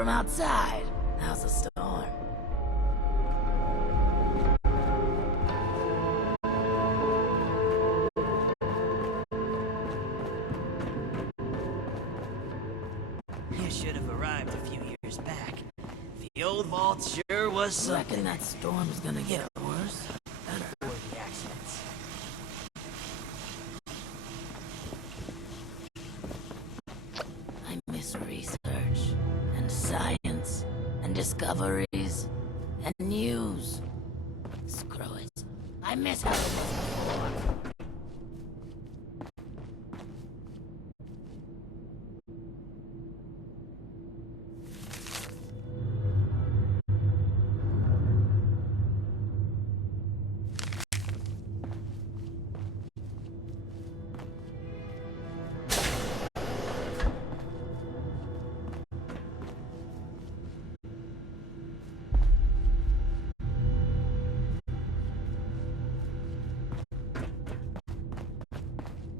from outside. How's the storm? You should have arrived a few years back. The old vault sure was something. Reckon that storm's gonna get worse? Better. For the accidents. I miss research, and science, and discoveries, and news. Screw it. I miss how it was before.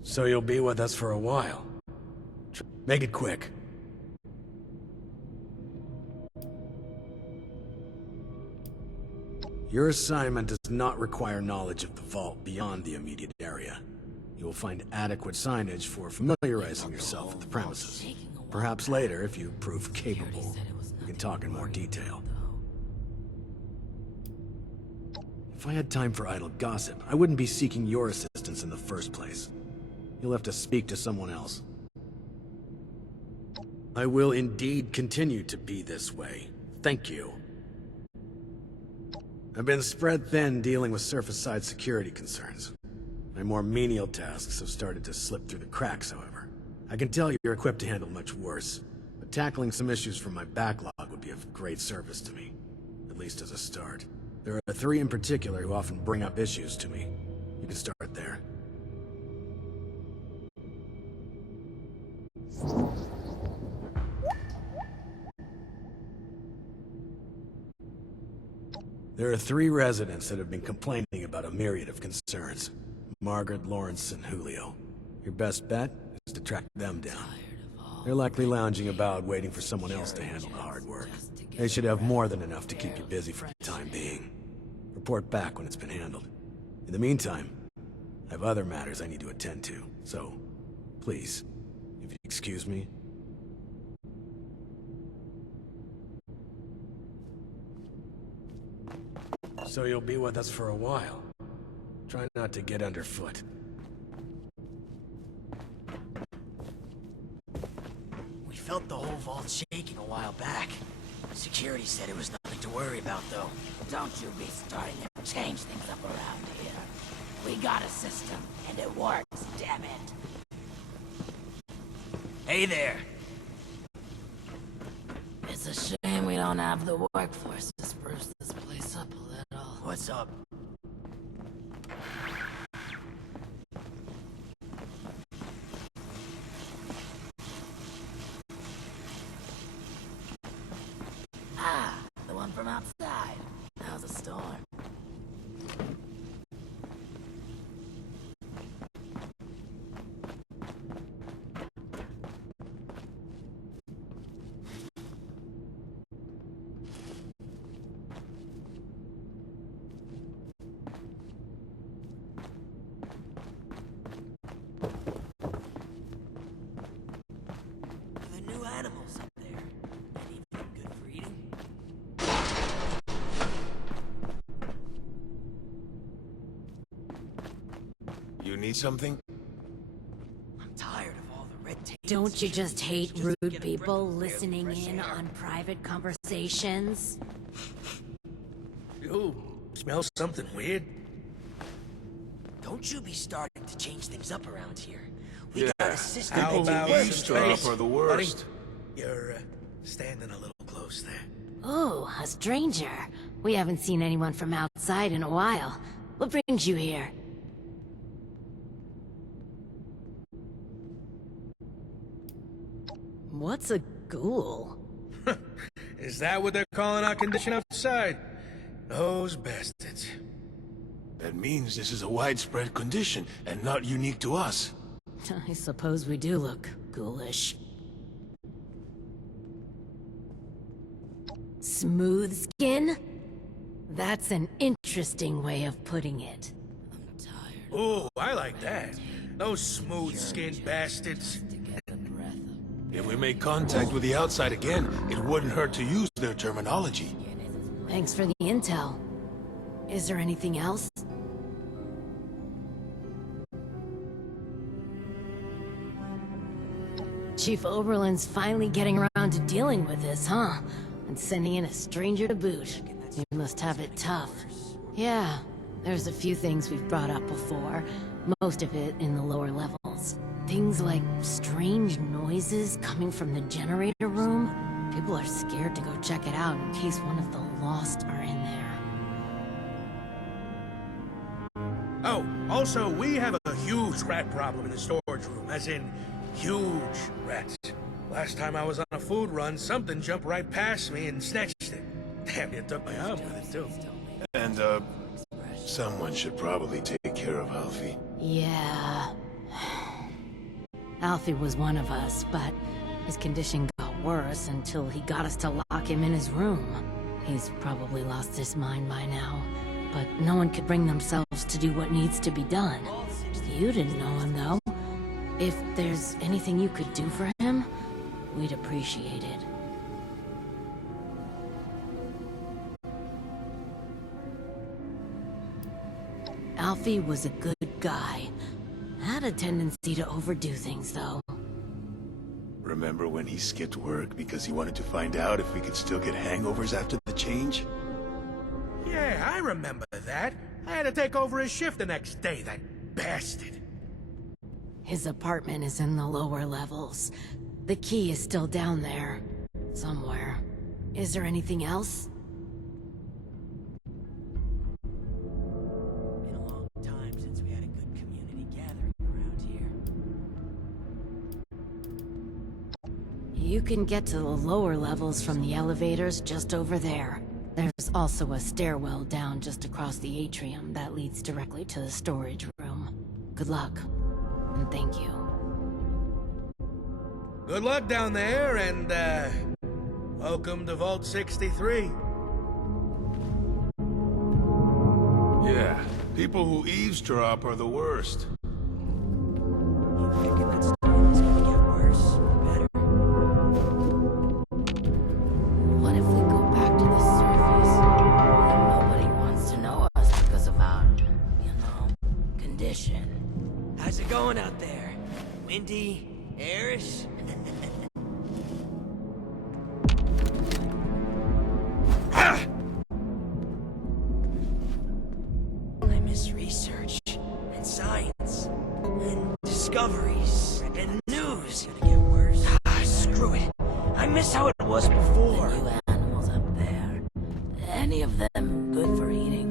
So you'll be with us for a while. Make it quick. Your assignment does not require knowledge of the vault beyond the immediate area. You will find adequate signage for familiarizing yourself with the premises. Perhaps later, if you prove capable, we can talk in more detail. If I had time for idle gossip, I wouldn't be seeking your assistance in the first place. You'll have to speak to someone else. I will indeed continue to be this way. Thank you. I've been spread thin dealing with surface-side security concerns. My more menial tasks have started to slip through the cracks, however. I can tell you're equipped to handle much worse, but tackling some issues from my backlog would be of great service to me, at least as a start. There are 3 in particular who often bring up issues to me. You can start there. There are 3 residents that have been complaining about a myriad of concerns. Margaret, Lawrence, and Julio. Your best bet is to track them down. They're likely lounging about waiting for someone else to handle the hard work. They should have more than enough to keep you busy for the time being. Report back when it's been handled. In the meantime, I have other matters I need to attend to, so please, if you excuse me. So you'll be with us for a while. Try not to get underfoot. We felt the whole vault shaking a while back. Security said it was nothing to worry about, though. Don't you be starting to change things up around here. We got a system, and it works, damn it. Hey there! It's a shame we don't have the workforce to spruce this place up a little. What's up? Ah, the one from outside. How's the storm? The new animals up there. Anything good for eating? You need something? I'm tired of all the red tape. Don't you just hate to rude get a people breath of listening fresh in air. on private conversations? You smell something weird? Don't you be starting to change things up around here. We got a system How that about can some work. space, are the buddy? worst. You're standing a little close there. Oh, a stranger. We haven't seen anyone from outside in a while. What brings you here? What's a ghoul? Is that what they're calling our condition outside? Those bastards. That means this is a widespread condition and not unique to us. I suppose we do look ghoulish. Smooth skin? That's an interesting way of putting it. I'm tired Ooh, I like that. Those smooth-skinned bastards. to get the breath of If we make contact with the outside again, it wouldn't hurt to use their terminology. Thanks for the intel. Is there anything else? Chief Oberlin's finally getting around to dealing with this, huh? And sending in a stranger to boot. You must have it tough. Yeah, there's a few things we've brought up before. Most of it in the lower levels. Things like strange noises coming from the generator room. People are scared to go check it out in case one of the Lost are in there. Oh, also, we have a huge rat problem in the storage room, as in, huge rats. Last time I was on a food run, something jumped right past me and snatched it. Damn, it took my arm with it, too. And, someone should probably take care of Alfie. Yeah. Alfie was one of us, but his condition got worse until he got us to lock him in his room. He's probably lost his mind by now, but no one could bring themselves to do what needs to be done. You didn't know him, though. If there's anything you could do for him, we'd appreciate it. Alfie was a good guy. Had a tendency to overdo things, though. Remember when he skipped work because he wanted to find out if we could still get hangovers after the change? Yeah, I remember that. I had to take over his shift the next day, that bastard. His apartment is in the lower levels. The key is still down there. Somewhere. Is there anything else? Been a long time since we had a good community gathering around here. You can get to the lower levels from the elevators just over there. There's also a stairwell down just across the atrium that leads directly to the storage room. Good luck, and thank you. Good luck down there, and, welcome to Vault 63. Yeah, people who eavesdrop are the worst. You thinking that storm is gonna get worse or better? What if we go back to the surface? Nobody wants to know us because of our, condition. How's it going out there? Windy? Airish? I miss research, and science, and discoveries, and news. It's gonna get worse. Screw it. I miss how it was before. You animals up there. Any of them good for eating?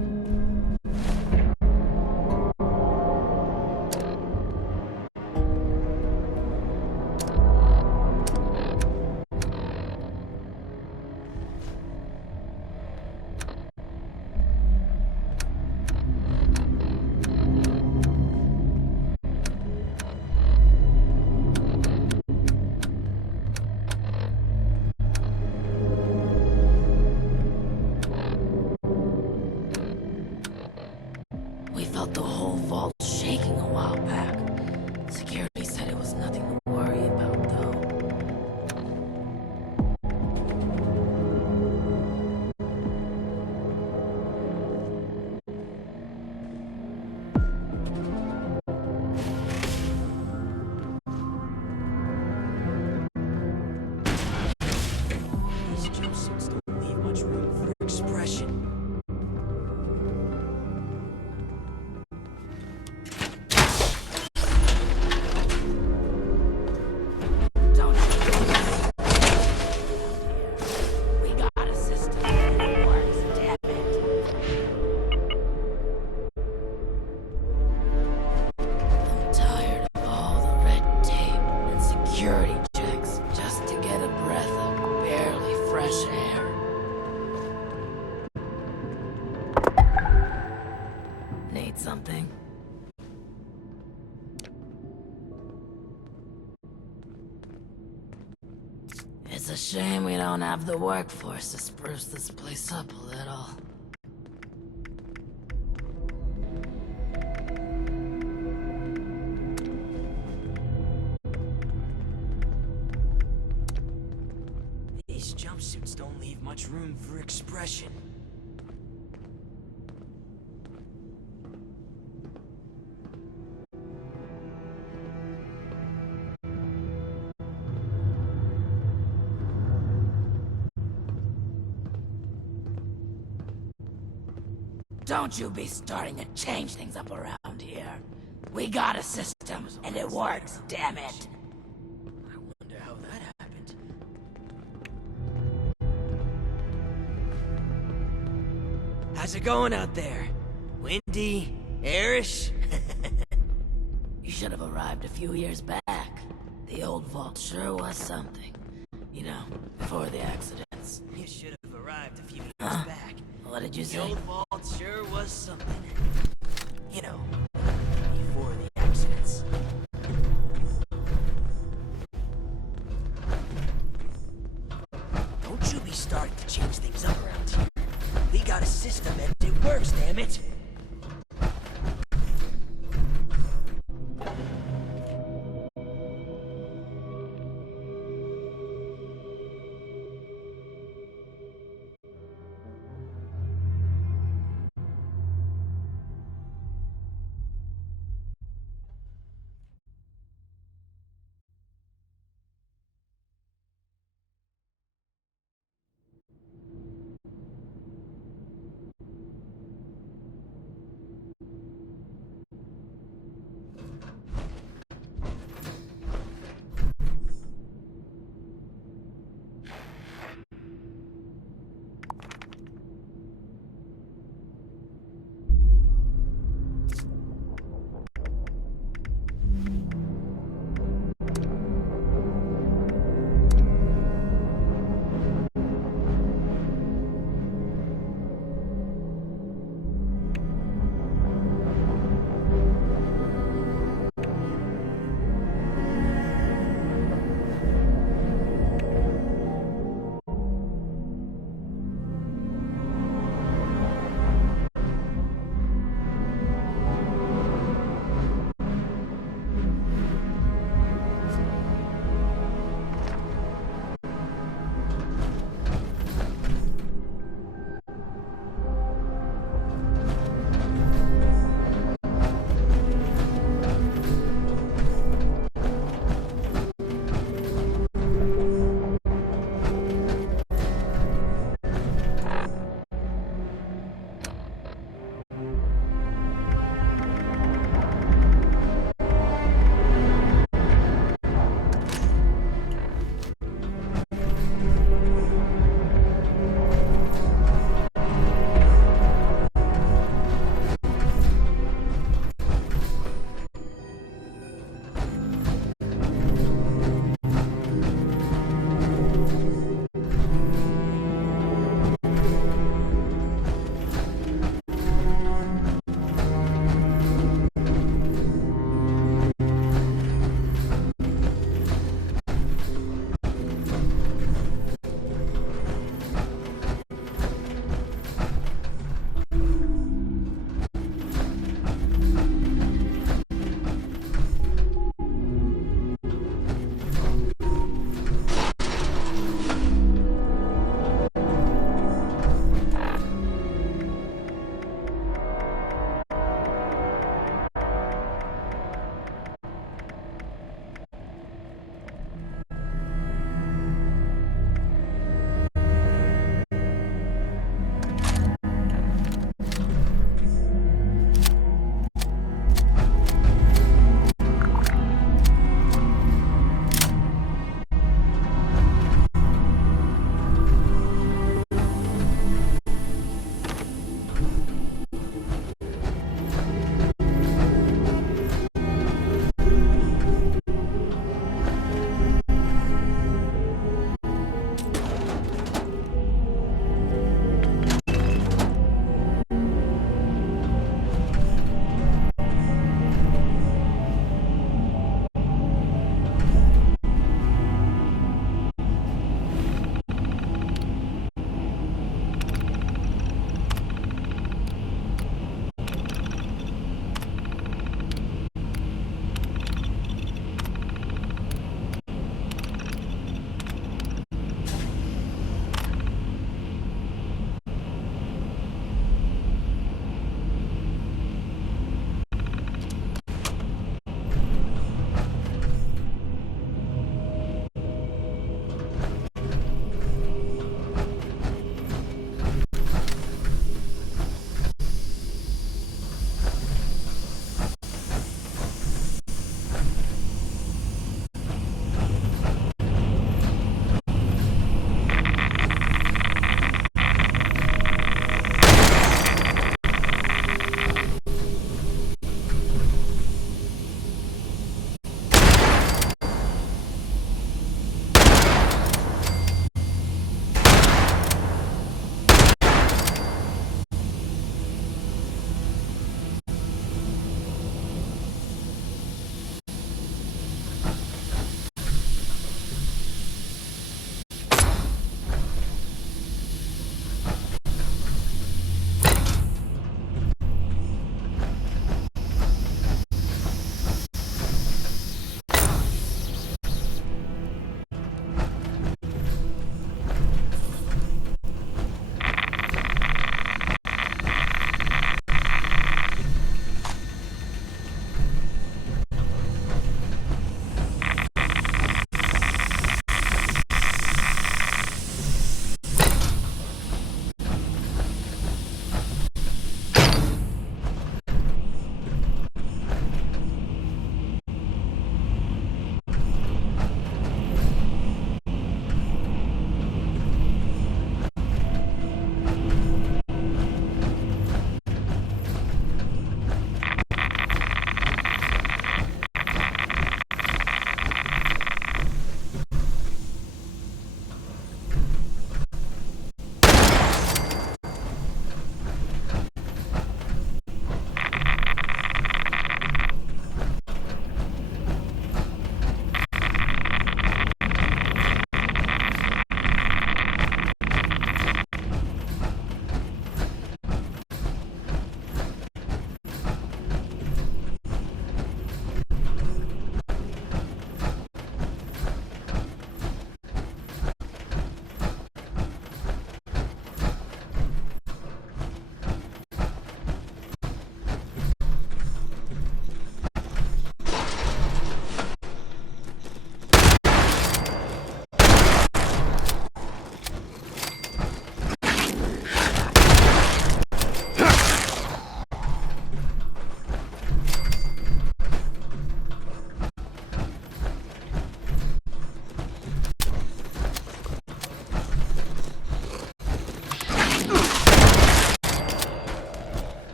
It's a shame we don't have the workforce to spruce this place up a little. These jumpsuits don't leave much room for expression. Don't you be starting to change things up around here. We got a system, and it works, damn it! I wonder how that happened. How's it going out there? Windy? Airish? You should have arrived a few years back. The old vault sure was something. You know, before the accidents. You should have arrived a few years Huh? back. What did you The say? old vault sure was something. You know, before the accidents. Don't you be starting to change things up around here. We got a system and it works, damn it!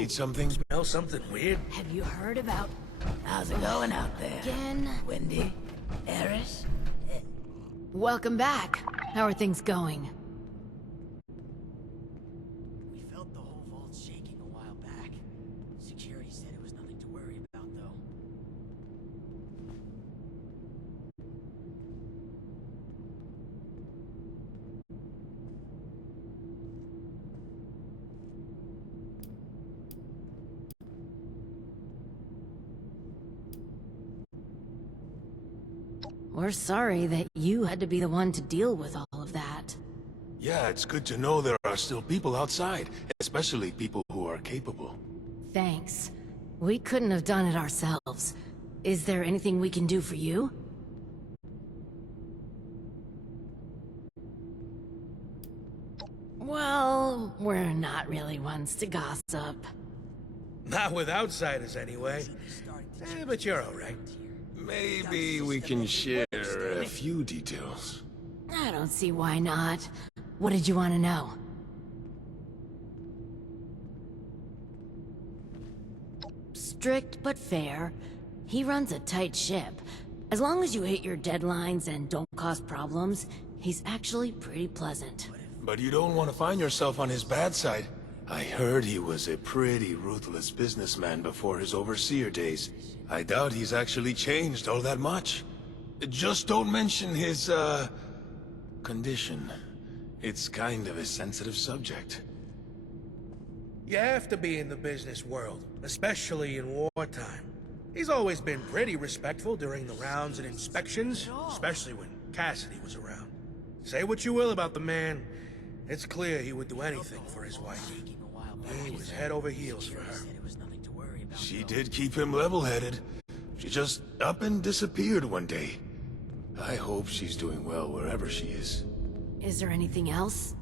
need something? Smell something weird? Have you heard about How's it going out there? again? Wendy? Eris? Welcome back. How are things going? We felt the whole vault shaking a while back. Security said it was nothing to worry about, though. We're sorry that you had to be the one to deal with all of that. Yeah, it's good to know there are still people outside, especially people who are capable. Thanks. We couldn't have done it ourselves. Is there anything we can do for you? Well, we're not really ones to gossip. Not with outsiders, anyway. But you're alright. Maybe we can share a few details. I don't see why not. What did you want to know? Strict but fair. He runs a tight ship. As long as you hit your deadlines and don't cause problems, he's actually pretty pleasant. But you don't want to find yourself on his bad side. I heard he was a pretty ruthless businessman before his overseer days. I doubt he's actually changed all that much. Just don't mention his, condition. It's kind of a sensitive subject. You have to be in the business world, especially in wartime. He's always been pretty respectful during the rounds and inspections, especially when Cassidy was around. Say what you will about the man, it's clear he would do anything for his wife. He was head over heels for her. She did keep him level-headed. She just up and disappeared one day. I hope she's doing well wherever she is. Is there anything else?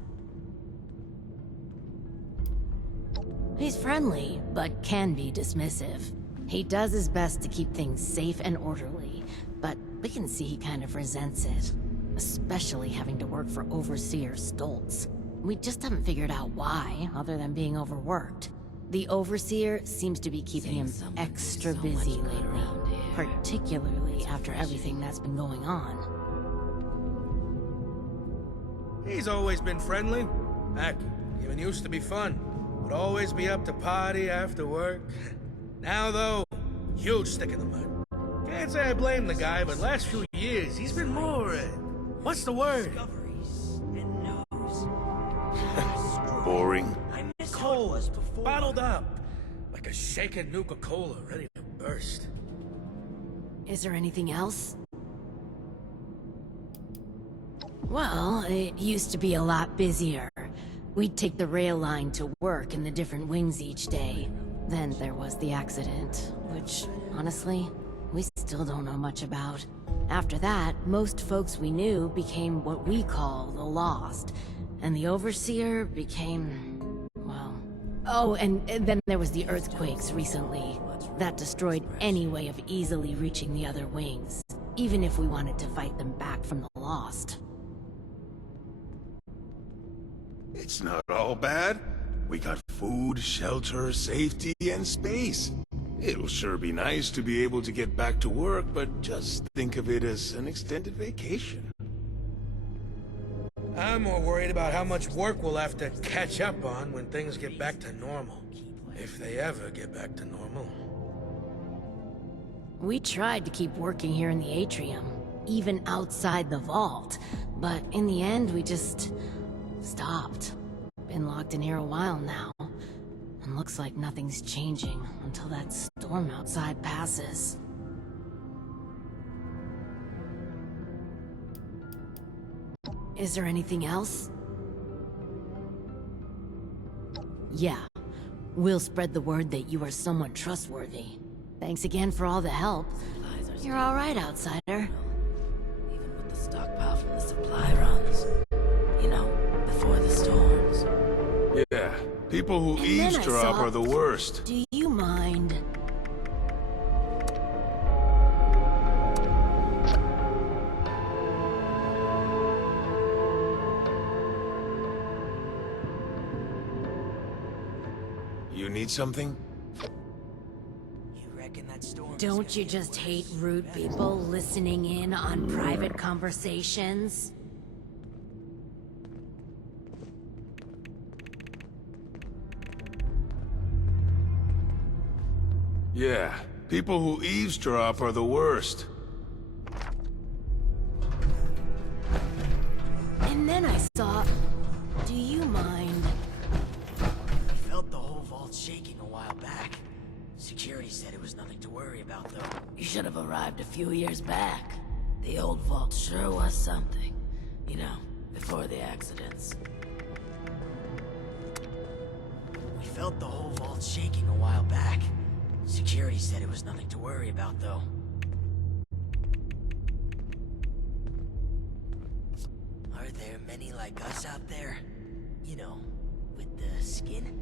He's friendly, but can be dismissive. He does his best to keep things safe and orderly, but we can see he kind of resents it. Especially having to work for Overseer Stoltz. We just haven't figured out why, other than being overworked. The Overseer seems to be keeping him extra busy lately, particularly after everything that's been going on. He's always been friendly. Heck, even used to be fun. Would always be up to party after work. Now though, huge stick in the mud. Can't say I blame the guy, but last few years he's been more, what's the word? Discoveries and news. Boring. I miss how it Cold, was before. bottled up, like a shaken Nuka-Cola ready to burst. Is there anything else? Well, it used to be a lot busier. We'd take the rail line to work in the different wings each day. Then there was the accident, which, honestly, we still don't know much about. After that, most folks we knew became what we call the Lost, and the Overseer became, well... Oh, and then there was the earthquakes recently. That destroyed any way of easily reaching the other wings, even if we wanted to fight them back from the Lost. It's not all bad. We got food, shelter, safety, and space. It'll sure be nice to be able to get back to work, but just think of it as an extended vacation. I'm more worried about how much work we'll have to catch up on when things get back to normal. If they ever get back to normal. We tried to keep working here in the atrium, even outside the vault, but in the end we just stopped. Been locked in here a while now, and looks like nothing's changing until that storm outside passes. Is there anything else? Yeah. We'll spread the word that you are someone trustworthy. Thanks again for all the help. Supplies are You're all right, outsider. even with the stockpile from the supply runs. You know, before the storms. Yeah, people who And then I eavesdrop saw- are the worst. Do you mind? You need need something? You reckon that storm is Don't gonna you get just worse hate or rude better? people listening in on private conversations? Yeah, people who eavesdrop are the worst. And then I saw... Do you mind? I felt the whole vault shaking a while back. Security said it was nothing to worry about, though. You should have arrived a few years back. The old vault sure was something. You know, before the accidents. We felt the whole vault shaking a while back. Security said it was nothing to worry about, though. Are there many like us out there? You know, with the skin?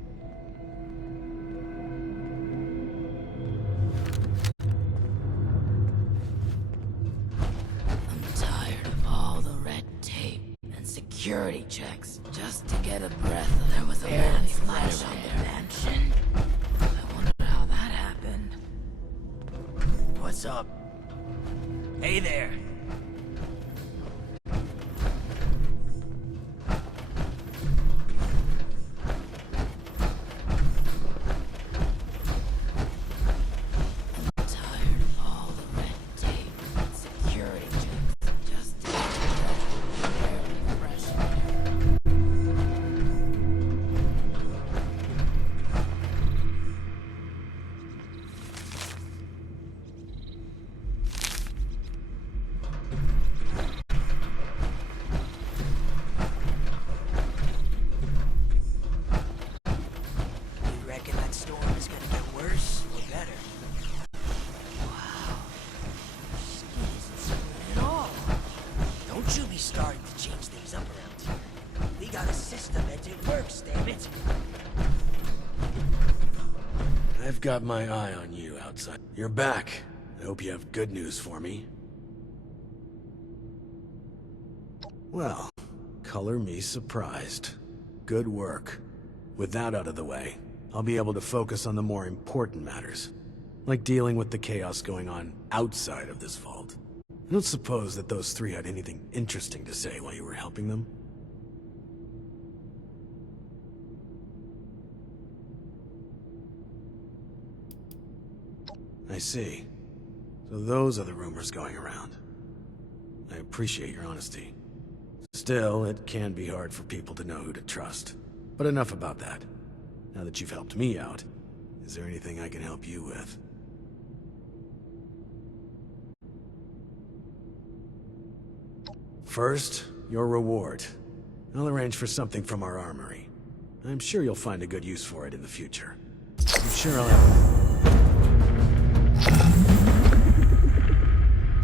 I'm tired of all the red tape and security checks just to get a breath. There was a man flash on the mansion. I wonder how that happened. What's up? Hey there! I'm tired of all the red tape and security checks just to get a breath. Barely fresh air. You reckon that storm is gonna get worse or better? Wow. Your skin isn't splitting at all. Don't you be starting to change things up around here. We got a system and it works, damn it. I've got my eye on you outside. You're back. I hope you have good news for me. Well, color me surprised. Good work. With that out of the way, I'll be able to focus on the more important matters, like dealing with the chaos going on outside of this vault. I don't suppose that those three had anything interesting to say while you were helping them? I see. So those are the rumors going around. I appreciate your honesty. Still, it can be hard for people to know who to trust. But enough about that. Now that you've helped me out, is there anything I can help you with? First, your reward. I'll arrange for something from our armory. I'm sure you'll find a good use for it in the future. I'm sure I'll have...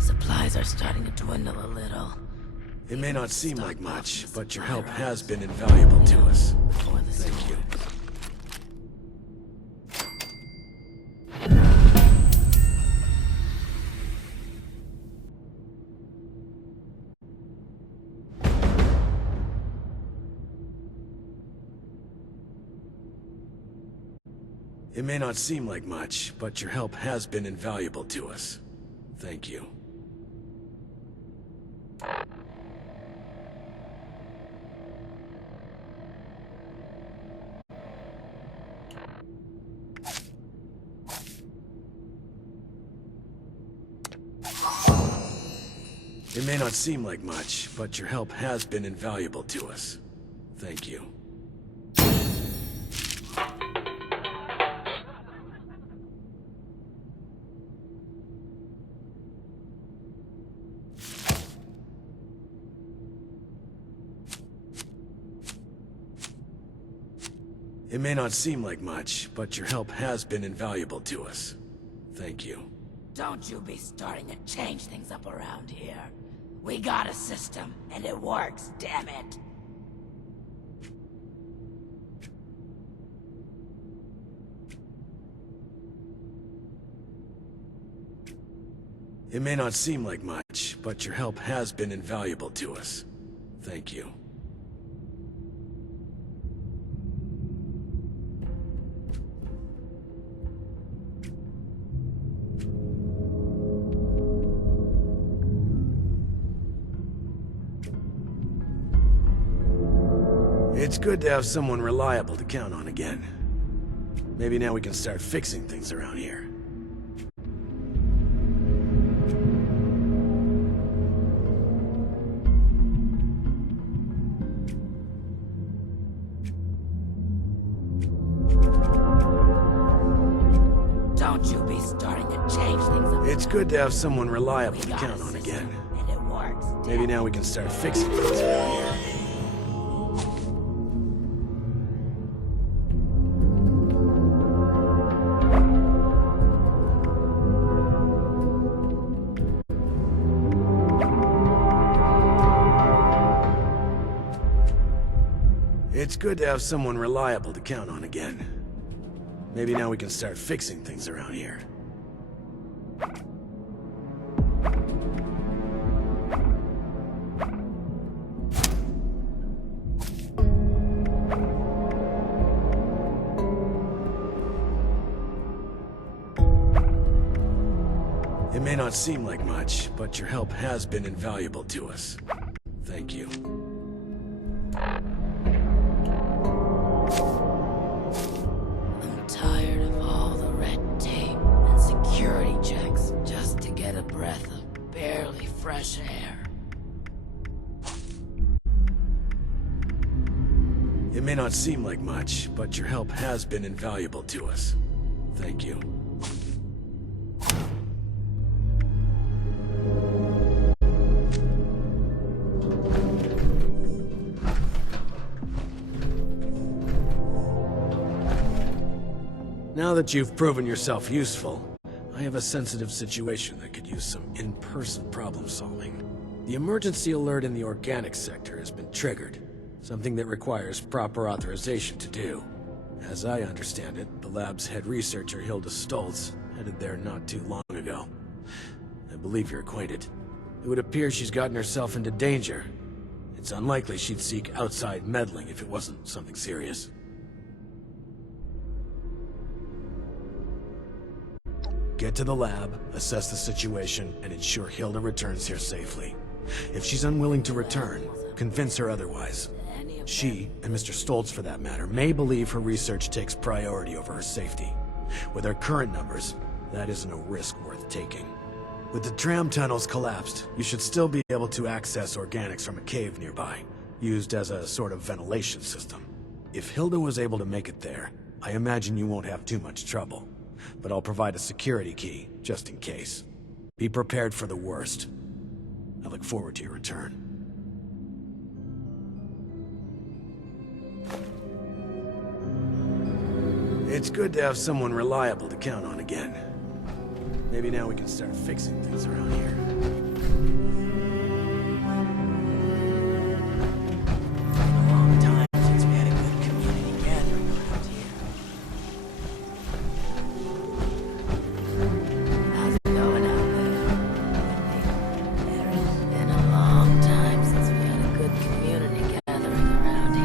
Supplies are starting to dwindle a little. It may not seem like much, but your help has been invaluable to us. Before the Thank you. It may not seem like much, but your help has been invaluable to us. Thank you. It may not seem like much, but your help has been invaluable to us. Thank you. It may not seem like much, but your help has been invaluable to us. Thank you. Don't you be starting to change things up around here. We got a system, and it works, damn it. It may not seem like much, but your help has been invaluable to us. Thank you. It's good to have someone reliable to count on again. Maybe now we can start fixing things around here. Don't you be starting to change things up. It's good to have someone reliable to We got count a on system, again. and it works. Maybe now we can start fixing things around here. It's good to have someone reliable to count on again. Maybe now we can start fixing things around here. It may not seem like much, but your help has been invaluable to us. Thank you. I'm tired of all the red tape and security checks just to get a breath of barely fresh air. It may not seem like much, but your help has been invaluable to us. Thank you. Now that you've proven yourself useful, I have a sensitive situation that could use some in-person problem solving. The emergency alert in the organic sector has been triggered, something that requires proper authorization to do. As I understand it, the lab's head researcher Hilda Stoltz headed there not too long ago. I believe you're acquainted. It would appear she's gotten herself into danger. It's unlikely she'd seek outside meddling if it wasn't something serious. Get to the lab, assess the situation, and ensure Hilda returns here safely. If she's unwilling to return, convince her otherwise. She, and Mr. Stoltz for that matter, may believe her research takes priority over her safety. With our current numbers, that isn't a risk worth taking. With the tram tunnels collapsed, you should still be able to access organics from a cave nearby, used as a sort of ventilation system. If Hilda was able to make it there, I imagine you won't have too much trouble. But I'll provide a security key, just in case. Be prepared for the worst. I look forward to your return. It's good to have someone reliable to count on again. Maybe now we can start fixing things around here. Been a long time since we had a good community gathering around here. How's it going out there? It's been a long time since we had a good community gathering around here.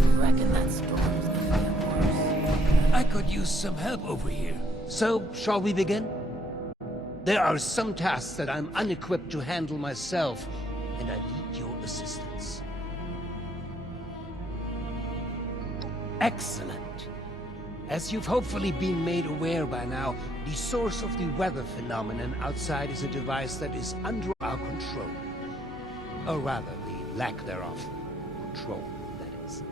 You reckon that storm's gonna get worse? I could use some help over here. So, shall we begin? There are some tasks that I'm unequipped to handle myself, and I need your assistance. Excellent. As you've hopefully been made aware by now, the source of the weather phenomenon outside is a device that is under our control. Or rather, the lack thereof. Control, that is.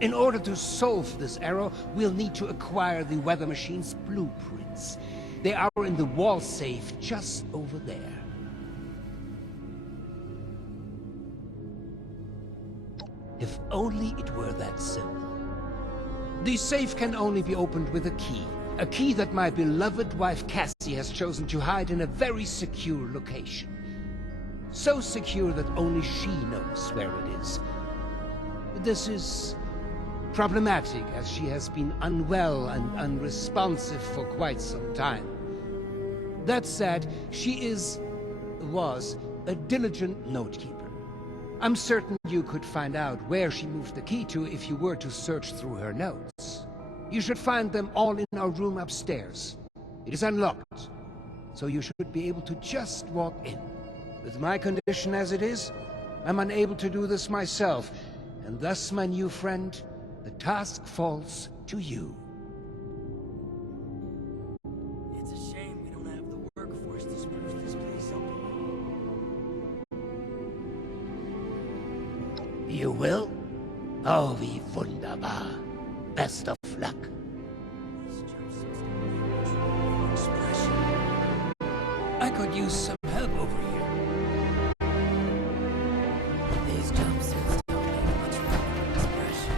In order to solve this error, we'll need to acquire the weather machine's blueprints. They are in the wall safe just over there. If only it were that simple. The safe can only be opened with a key that my beloved wife Cassie has chosen to hide in a very secure location. So secure that only she knows where it is. This is problematic, as she has been unwell and unresponsive for quite some time. That said, she was a diligent notekeeper. I'm certain you could find out where she moved the key to if you were to search through her notes. You should find them all in our room upstairs. It is unlocked, so you should be able to just walk in. With my condition as it is, I'm unable to do this myself, and thus, my new friend, the task falls to you. It's a shame we don't have the workforce to spruce this place up. You will? Oh, wie wunderbar. Best of luck. These jumpsuits don't leave much room for expression. I could use some help over here. These jumpsuits don't leave much room for expression.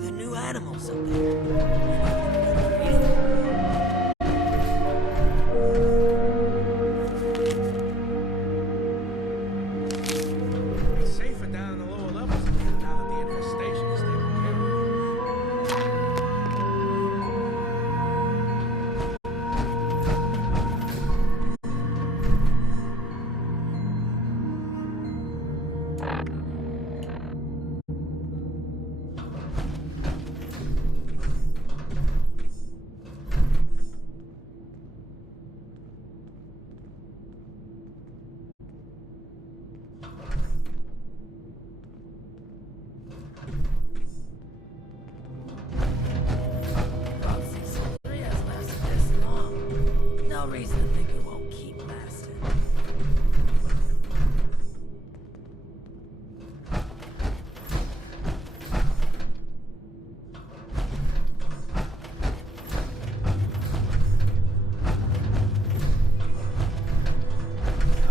The new animals up there. It's safer down in the lower levels again now that the infestation is taken care of. Vault 603 has lasted this long. No reason to think it won't keep lasting.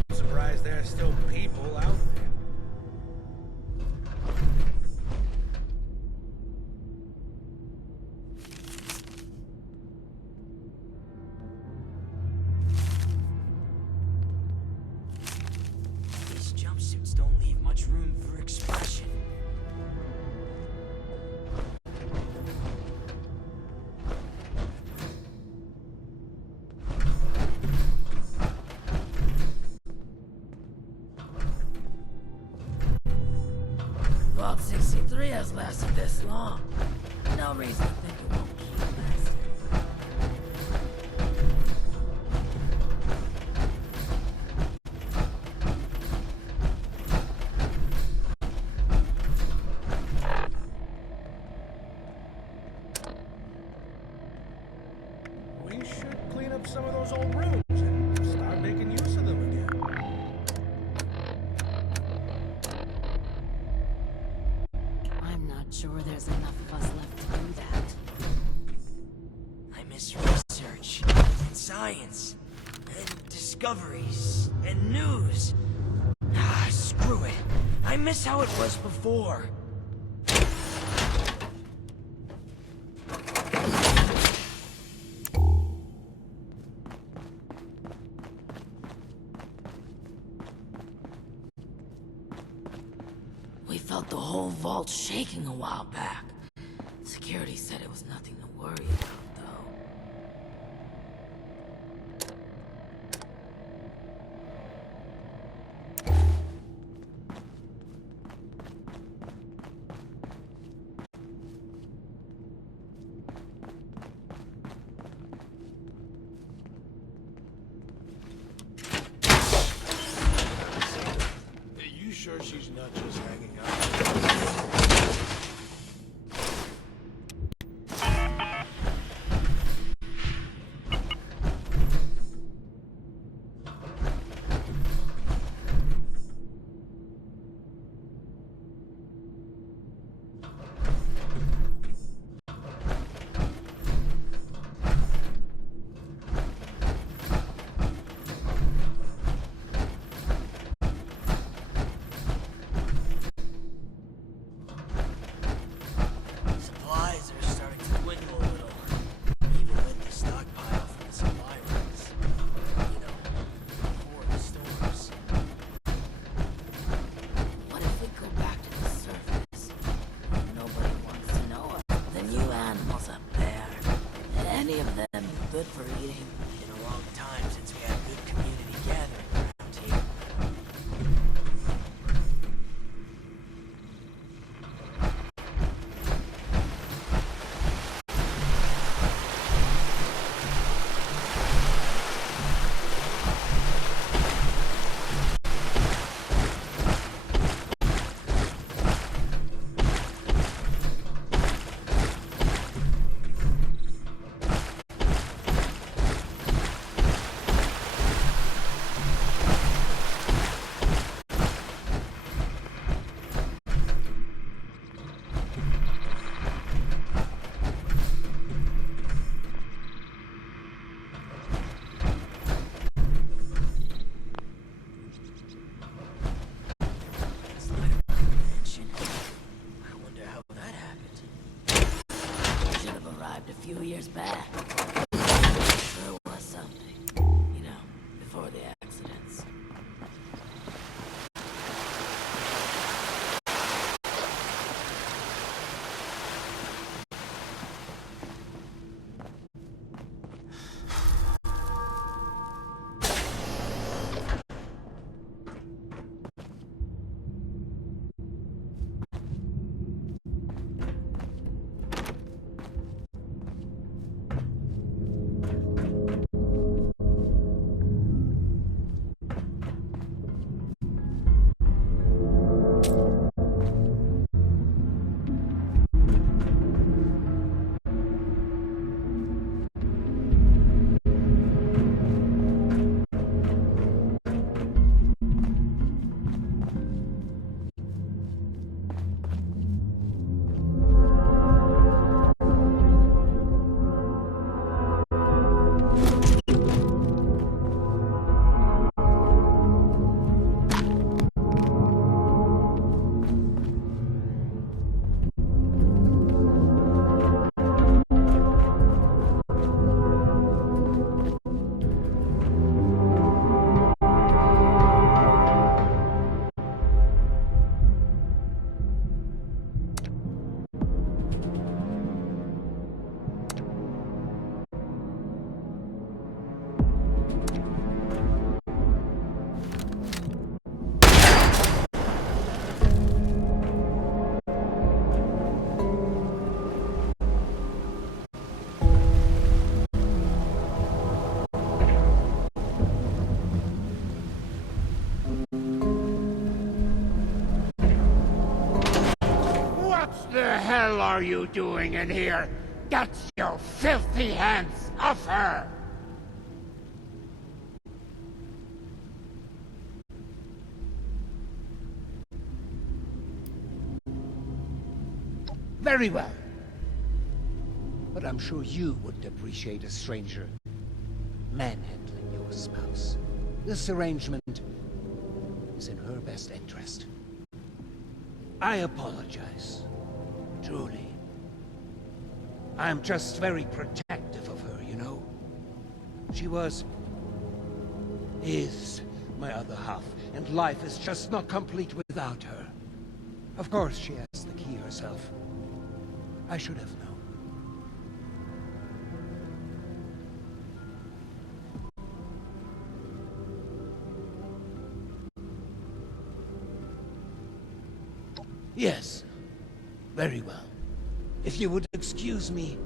I'm surprised there are still people out there. These jumpsuits don't leave much room for expression. Vault 63 has lasted this long. No reason to think it won't keep lasting. We should clean up some of those old rooms and start making use of them again. I'm not sure there's enough of us left to do that. I miss research, and science, and discoveries, and news. Ah, screw it. I miss how it was before. We felt the whole vault shaking a while back. Security said it was nothing to worry about, though. You sure she's not just hanging out? years back. Sure was something. You know, before the accidents. What the hell are you doing in here? Get your filthy hands off her! Very well. But I'm sure you wouldn't appreciate a stranger manhandling your spouse. This arrangement is in her best interest. I apologize. Truly. I'm just very protective of her, you know? She is my other half, and life is just not complete without her. Of course, she has the key herself. I should have known. Yes. Very well. If you would excuse me,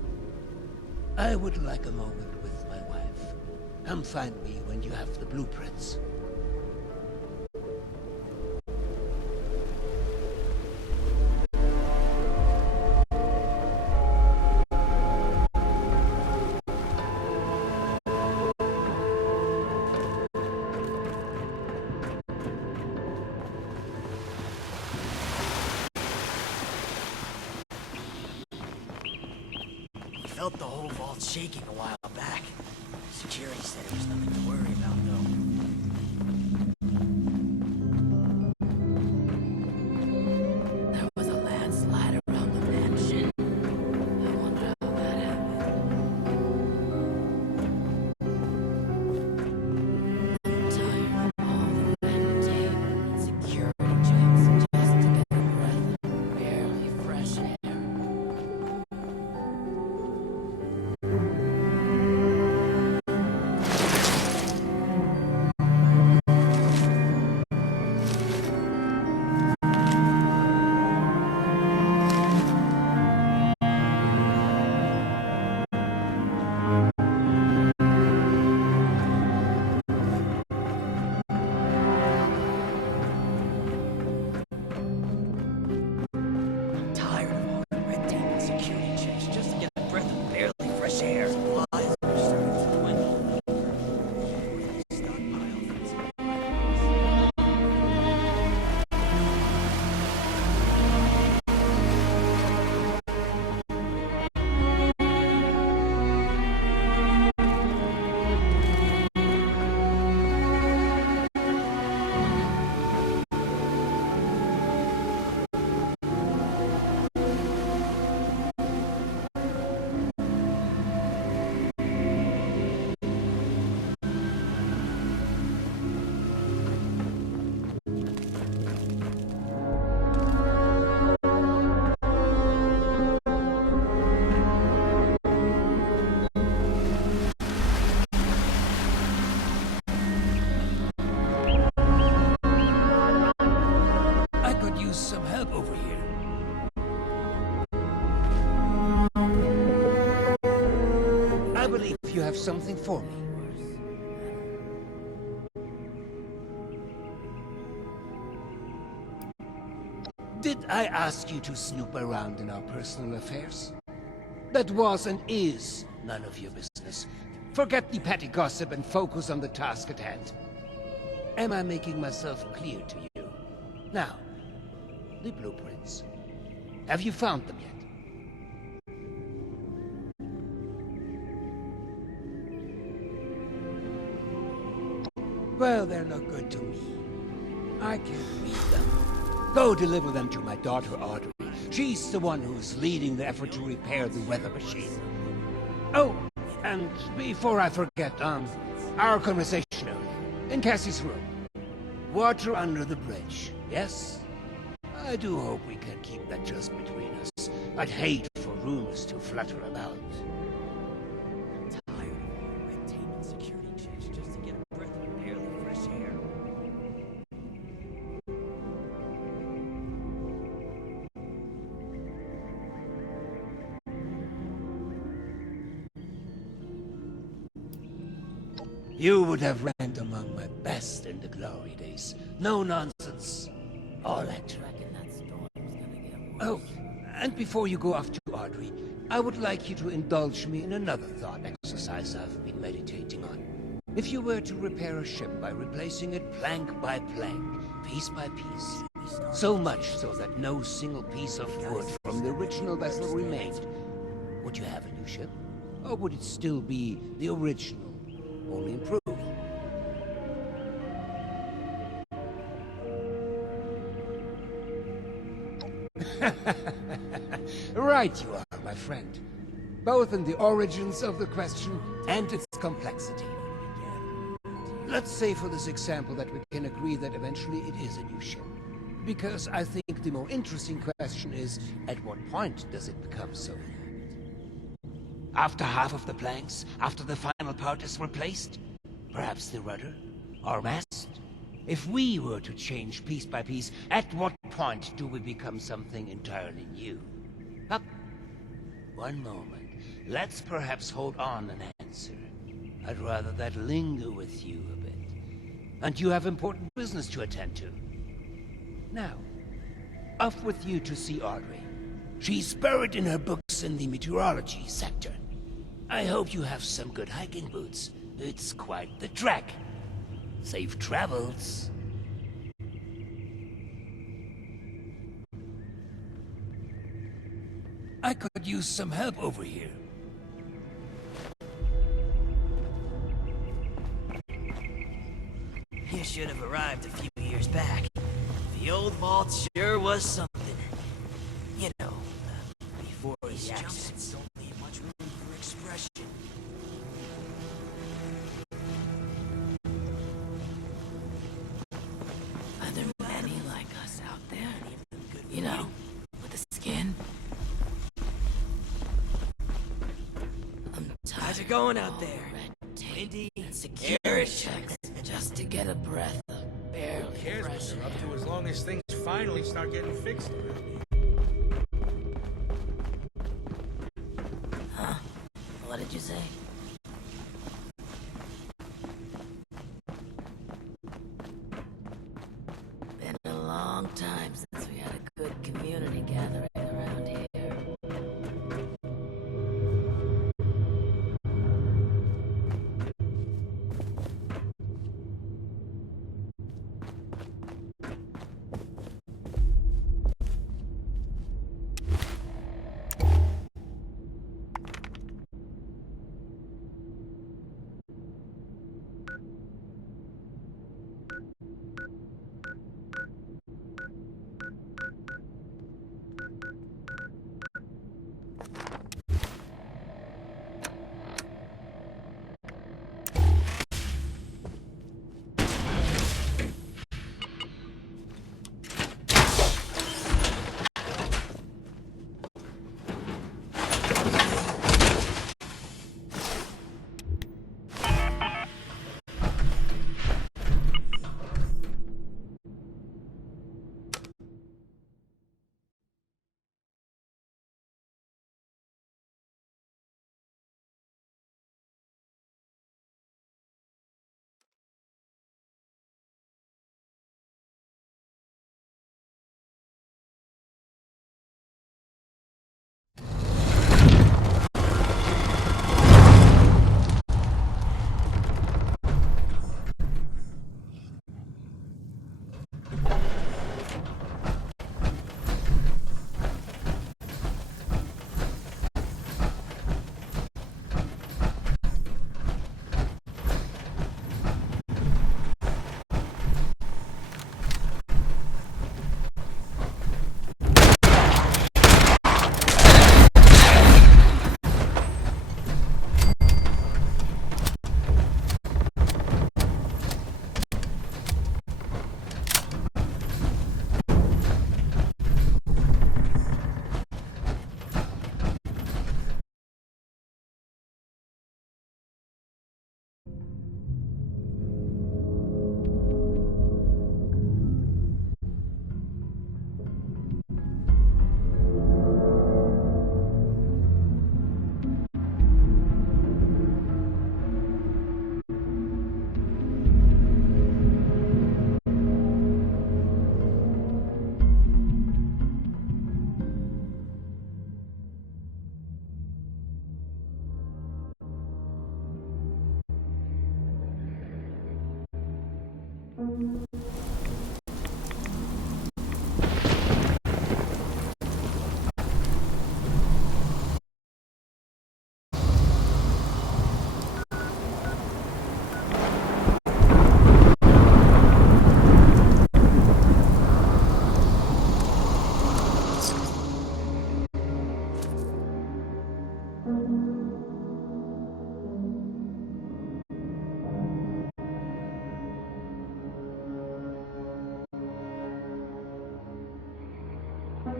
I would like a moment with my wife. Come find me when you have the blueprints. Felt the whole vault shaking a while back. Security said it was nothing to worry about, though. There was a landslide around the mansion. I wonder how that happened. I'm tired of all the red tape and security checks just to get a breath of barely fresh air. have something for me. Did I ask you to snoop around in our personal affairs? That was and is none of your business. Forget the petty gossip and focus on the task at hand. Am I making myself clear to you? Now, the blueprints. Have you found them yet? Well, they're no good to me. I can't read them. Go deliver them to my daughter, Audrey. She's the one who's leading the effort to repair the weather machine. Oh, and before I forget, our conversation earlier, in Cassie's room. Water under the bridge, yes? I do hope we can keep that just between us. I'd hate for rumors to flutter about. Tired of all the red tape and security checks just to get a breath of barely fresh air. You would have ranked among my best in the glory days. No nonsense. All action. Reckon that storm's gonna get worse. Oh, and before you go off to Audrey, I would like you to indulge me in another thought exercise I've been meditating on. If you were to repair a ship by replacing it plank by plank, piece by piece, so much so that no single piece of wood from the original vessel remained, would you have a new ship? Or would it still be the original, only improved? Right you are, my friend. Both in the origins of the question and its complexity. Let's say for this example that we can agree that eventually it is a new ship. Because I think the more interesting question is, at what point does it become so? After half of the planks? After the final part is replaced? Perhaps the rudder? Or mast? If we were to change piece by piece, at what point do we become something entirely new? But one moment. Let's perhaps hold on an answer. I'd rather that linger with you a bit. And you have important business to attend to. Now, off with you to see Audrey. She's buried in her books in the meteorology sector. I hope you have some good hiking boots. It's quite the trek. Safe travels. I could use some help over here. You should have arrived a few years back. The old vault sure was something. You know, before the accents don't leave much room for expression. Are there many like us out there? You know, with the skin? I'm tired How's it going of out all there? the red tape Windy, and security checks just to get a breath of barely Who cares what fresh they're up air. to as long as things finally start getting fixed around here? Huh? What did you say? Been a long time since we had a good community gathering around here. I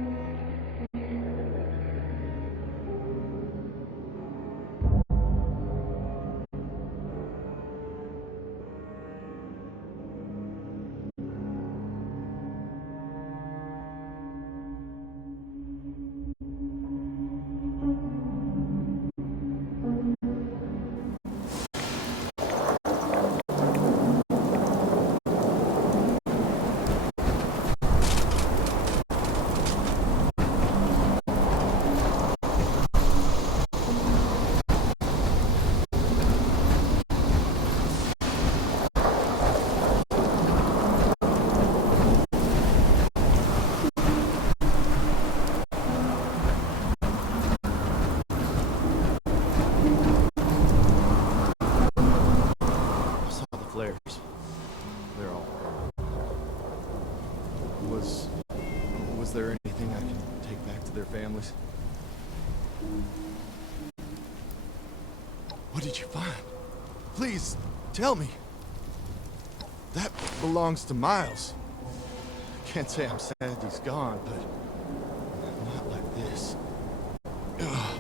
saw the flares. They're all Was there anything I can take back to their families? What did you find? Please, tell me. That belongs to Miles. I can't say I'm sad he's gone, but not like this. Ugh.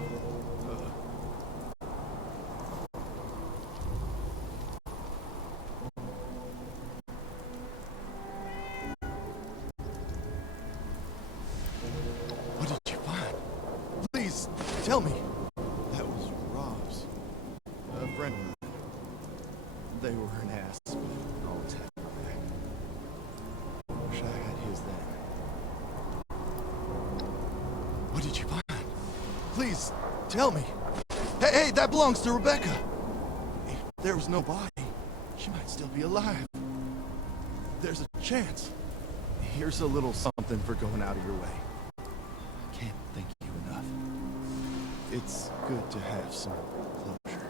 What did you find? Please, tell me. That was Rob's. A friend of mine. They were an ass, but always had my back. Wish I had his then. What did you find? Please, tell me. Hey, that belongs to Rebecca. If there was no body, she might still be alive. There's a chance. Here's a little something for going out of your way. I can't thank you enough. It's good to have some closure.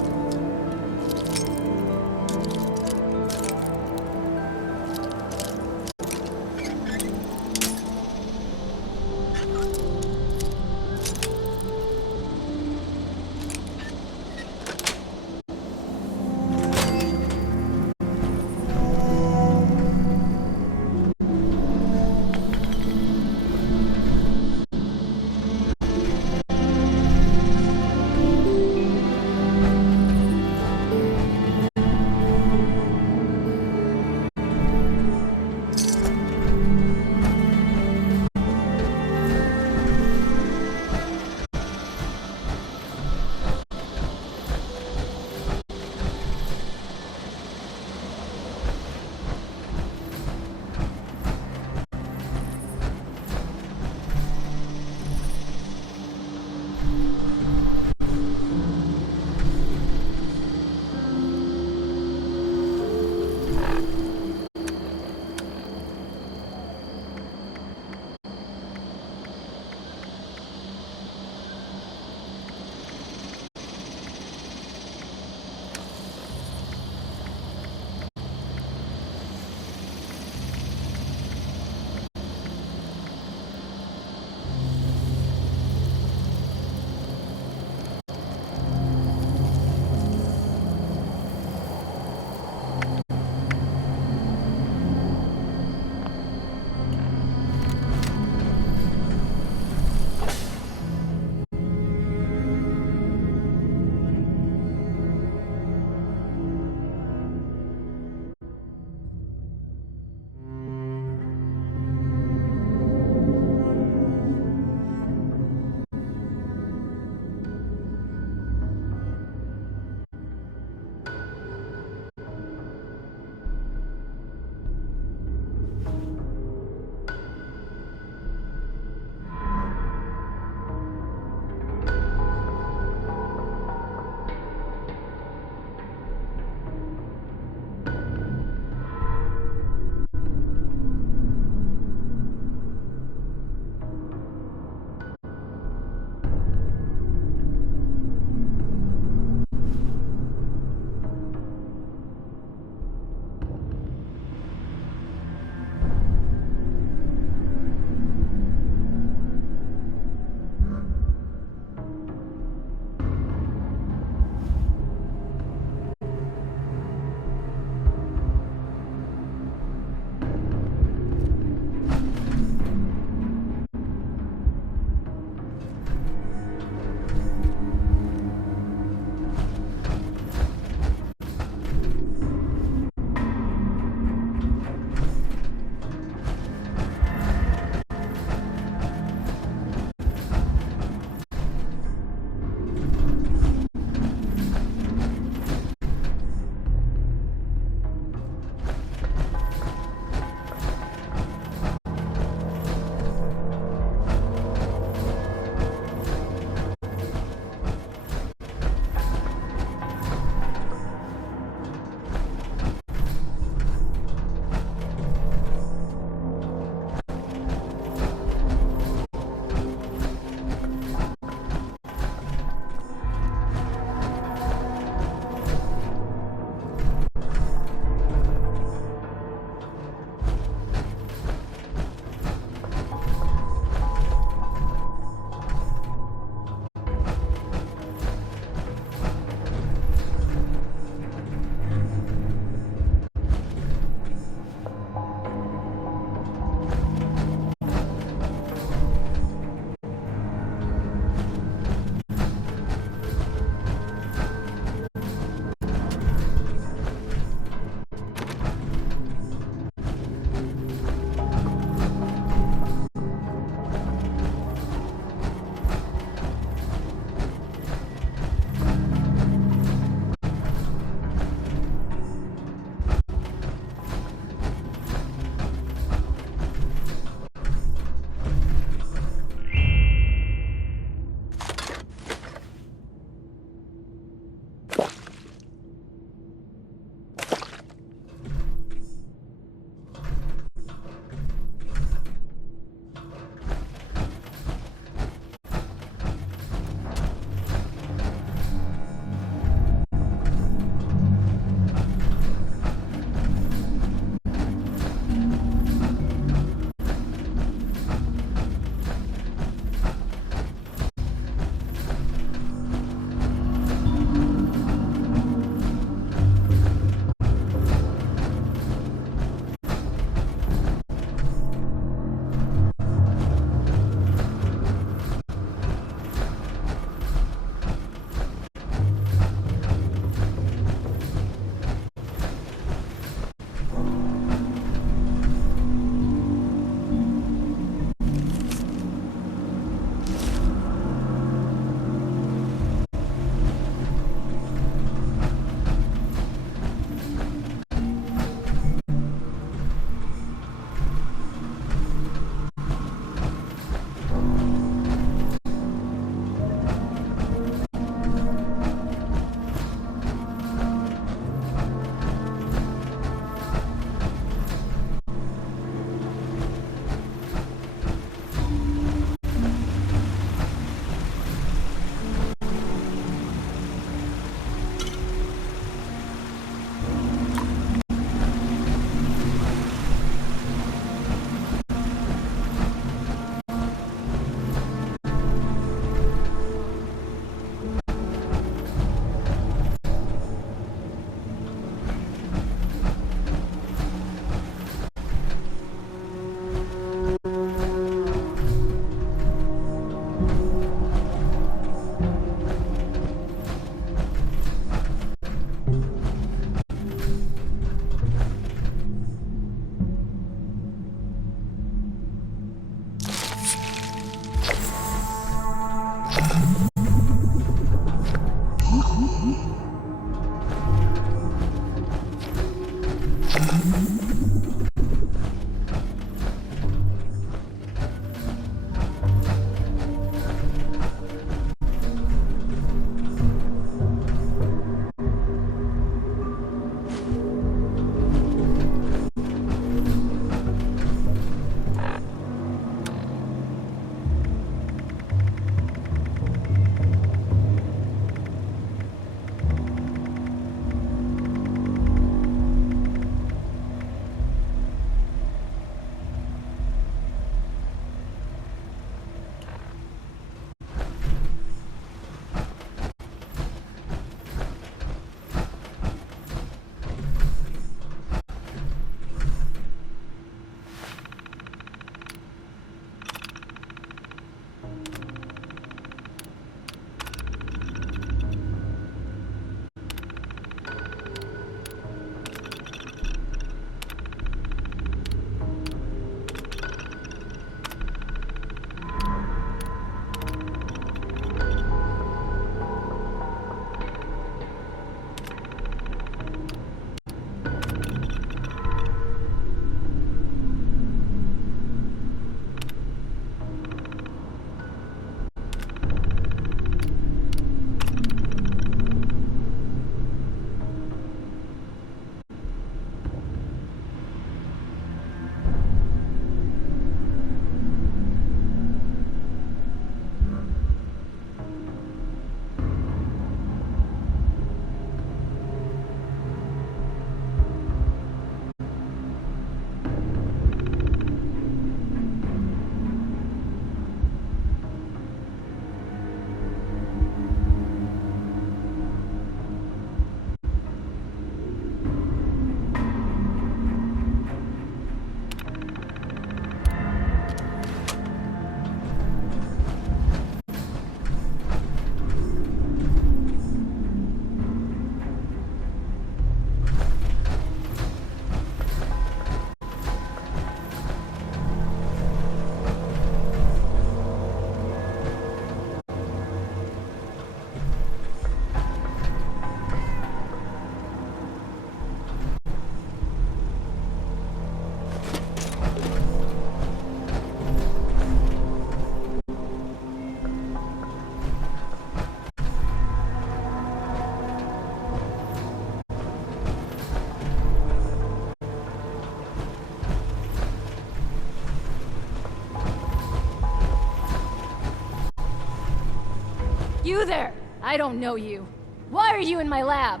You there! I don't know you. Why are you in my lab?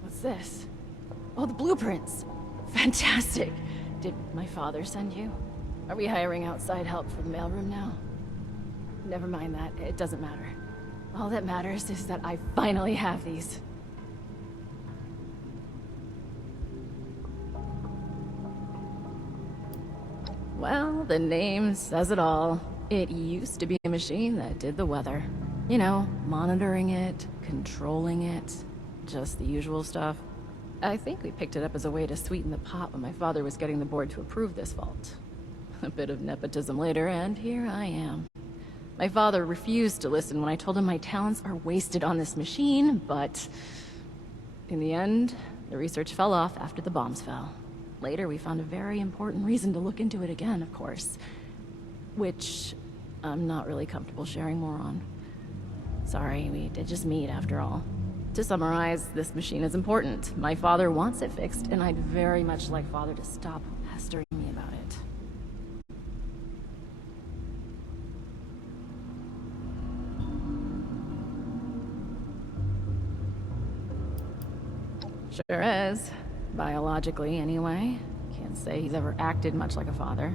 What's this? Oh, the blueprints. Fantastic. Did my father send you? Are we hiring outside help for the mailroom now? Never mind that. It doesn't matter. All that matters is that I finally have these. Well, the name says it all. It used to be a machine that did the weather. You know, monitoring it, controlling it, just the usual stuff. I think we picked it up as a way to sweeten the pot when my father was getting the board to approve this vault. A bit of nepotism later, and here I am. My father refused to listen when I told him my talents are wasted on this machine, but in the end, the research fell off after the bombs fell. Later, we found a very important reason to look into it again, of course. Which I'm not really comfortable sharing more on. Sorry, we did just meet after all. To summarize, this machine is important. My father wants it fixed, and I'd very much like Father to stop pestering me about it. Sure is. Biologically, anyway. Can't say he's ever acted much like a father.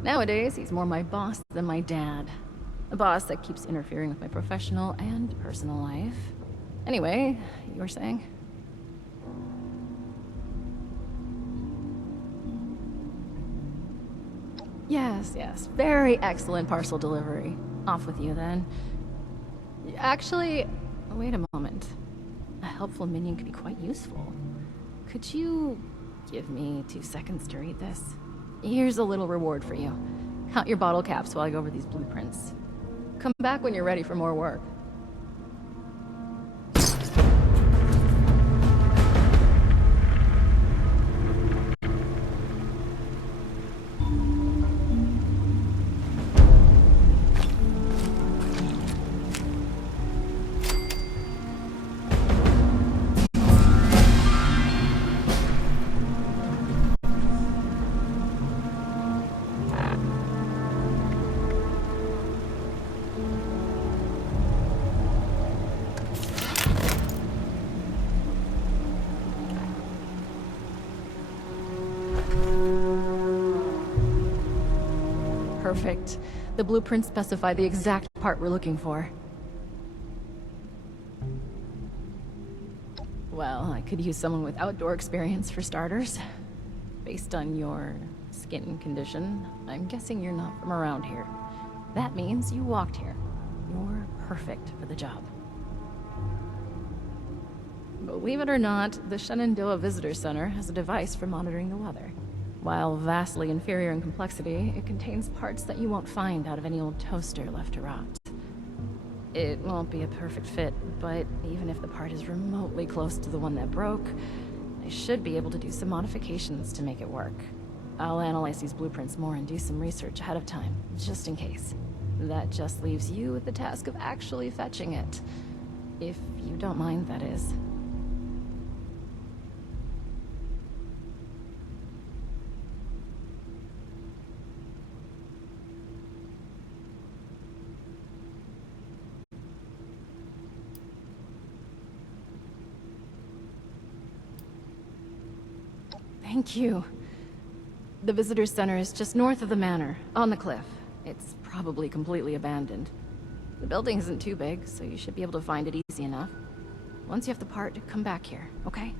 Nowadays, he's more my boss than my dad. A boss that keeps interfering with my professional and personal life. Anyway, you were saying? Yes. Very excellent parcel delivery. Off with you, then. Actually, wait a moment. A helpful minion could be quite useful. Could you give me 2 seconds to read this? Here's a little reward for you. Count your bottle caps while I go over these blueprints. Come back when you're ready for more work. Perfect. The blueprints specify the exact part we're looking for. Well, I could use someone with outdoor experience for starters. Based on your skin condition, I'm guessing you're not from around here. That means you walked here. You're perfect for the job. Believe it or not, the Shenandoah Visitor Center has a device for monitoring the weather. While vastly inferior in complexity, it contains parts that you won't find out of any old toaster left to rot. It won't be a perfect fit, but even if the part is remotely close to the one that broke, I should be able to do some modifications to make it work. I'll analyze these blueprints more and do some research ahead of time, just in case. That just leaves you with the task of actually fetching it. If you don't mind, that is. Thank you. The visitor center is just north of the manor, on the cliff. It's probably completely abandoned. The building isn't too big, so you should be able to find it easy enough. Once you have the part, come back here, okay?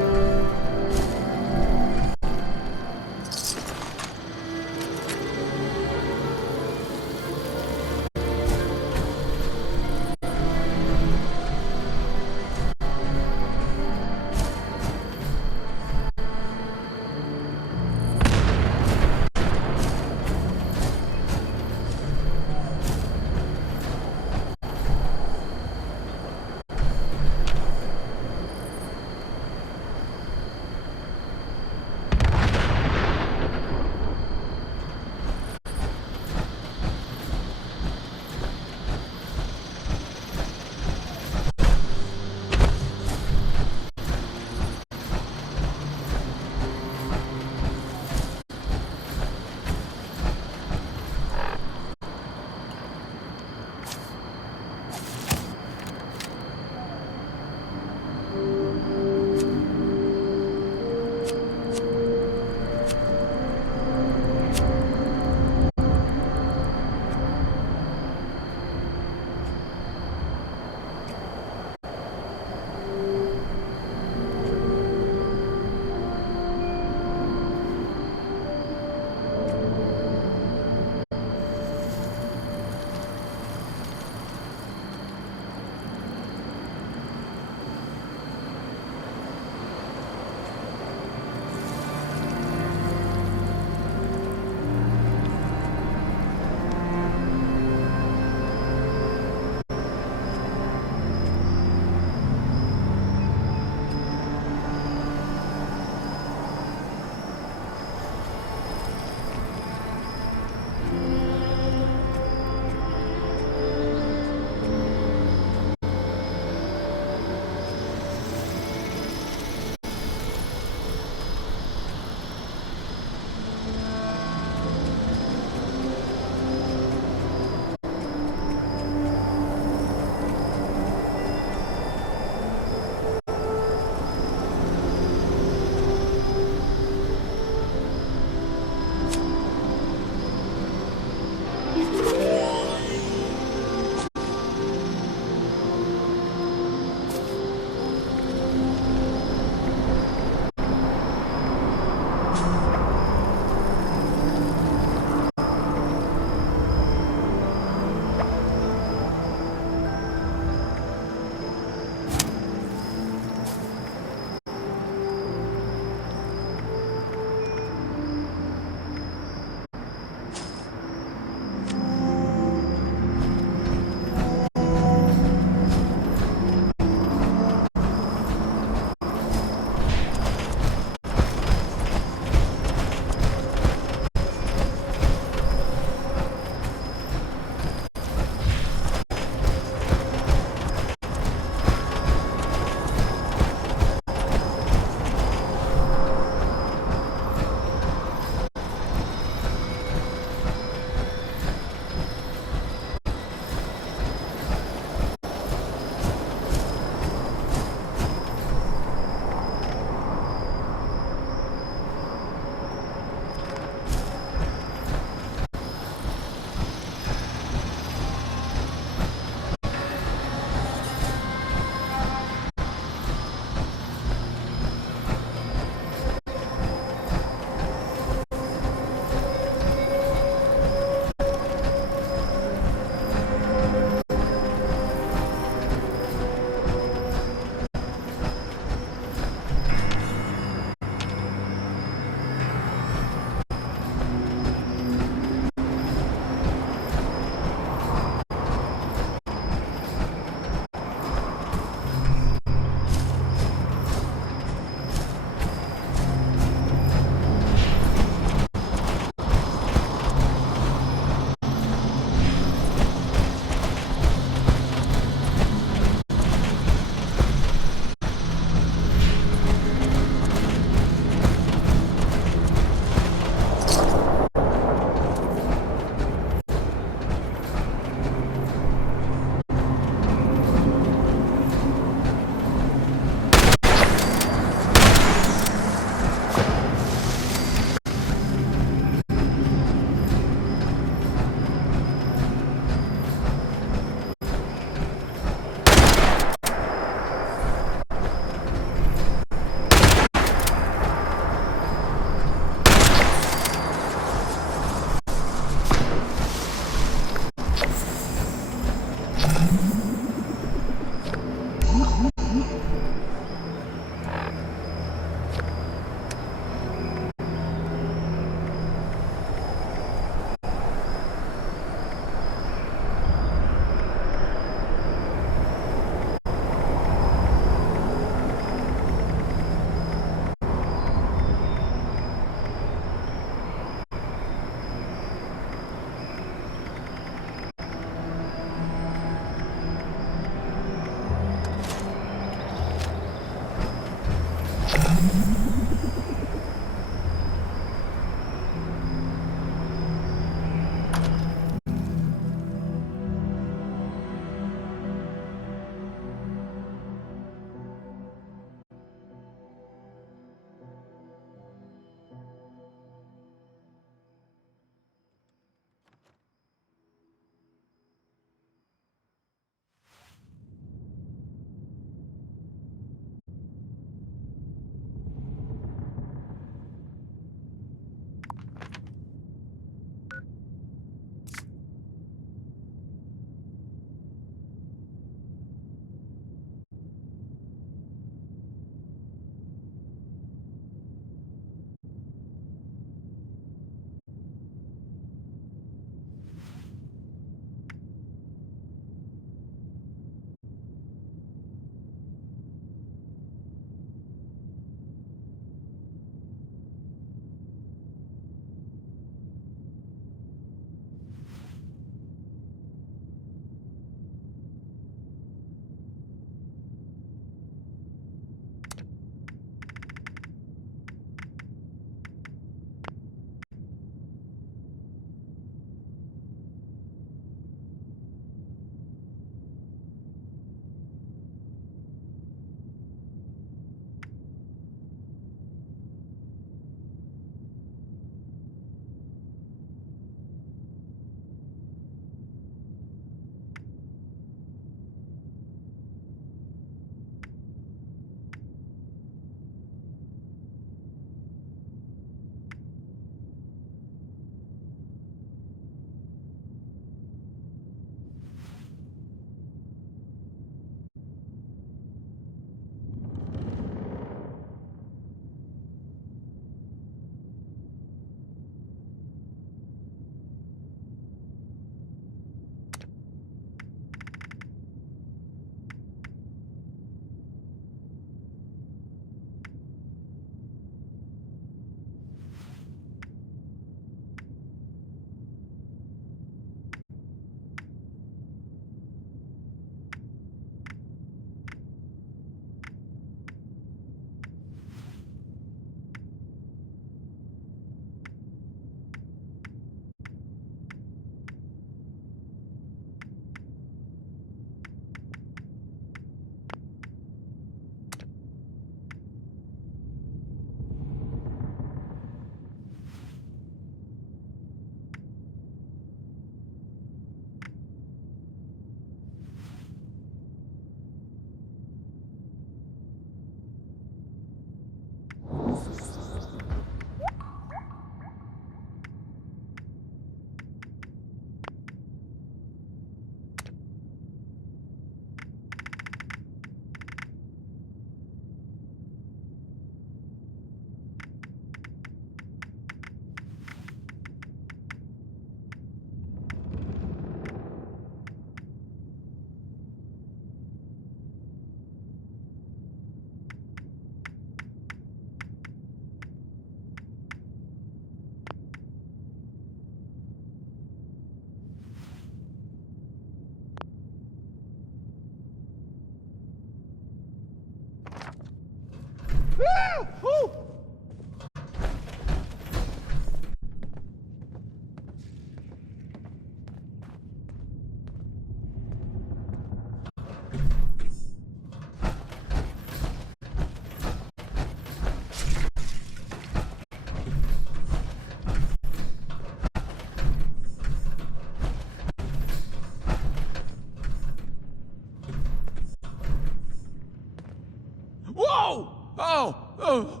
Oh,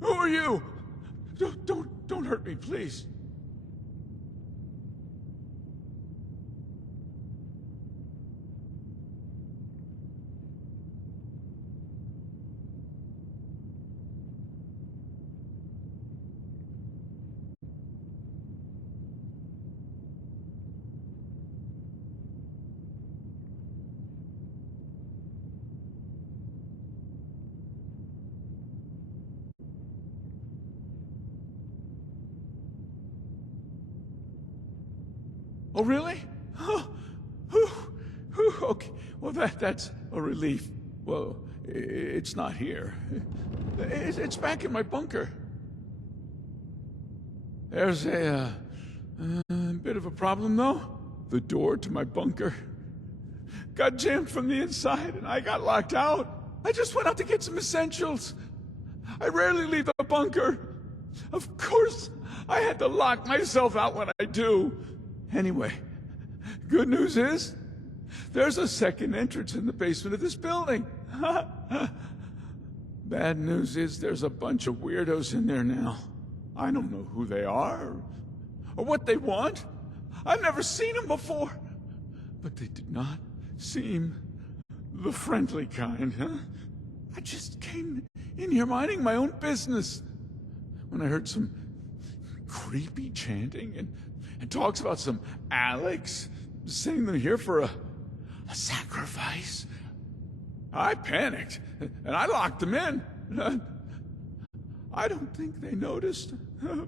who are you? Don't hurt me, please. Oh, really? Oh, okay. Well, that's a relief. Well, it's not here. It's back in my bunker. There's a bit of a problem, though. The door to my bunker got jammed from the inside, and I got locked out. I just went out to get some essentials. I rarely leave the bunker. Of course, I had to lock myself out when I do. Anyway, good news is, there's a second entrance in the basement of this building. Bad news is there's a bunch of weirdos in there now. I don't know who they are, or what they want. I've never seen them before. But they did not seem the friendly kind, huh? I just came in here minding my own business when I heard some creepy chanting and talks about some Alex saying they're here for a sacrifice. I panicked, and I locked them in. I don't think they noticed,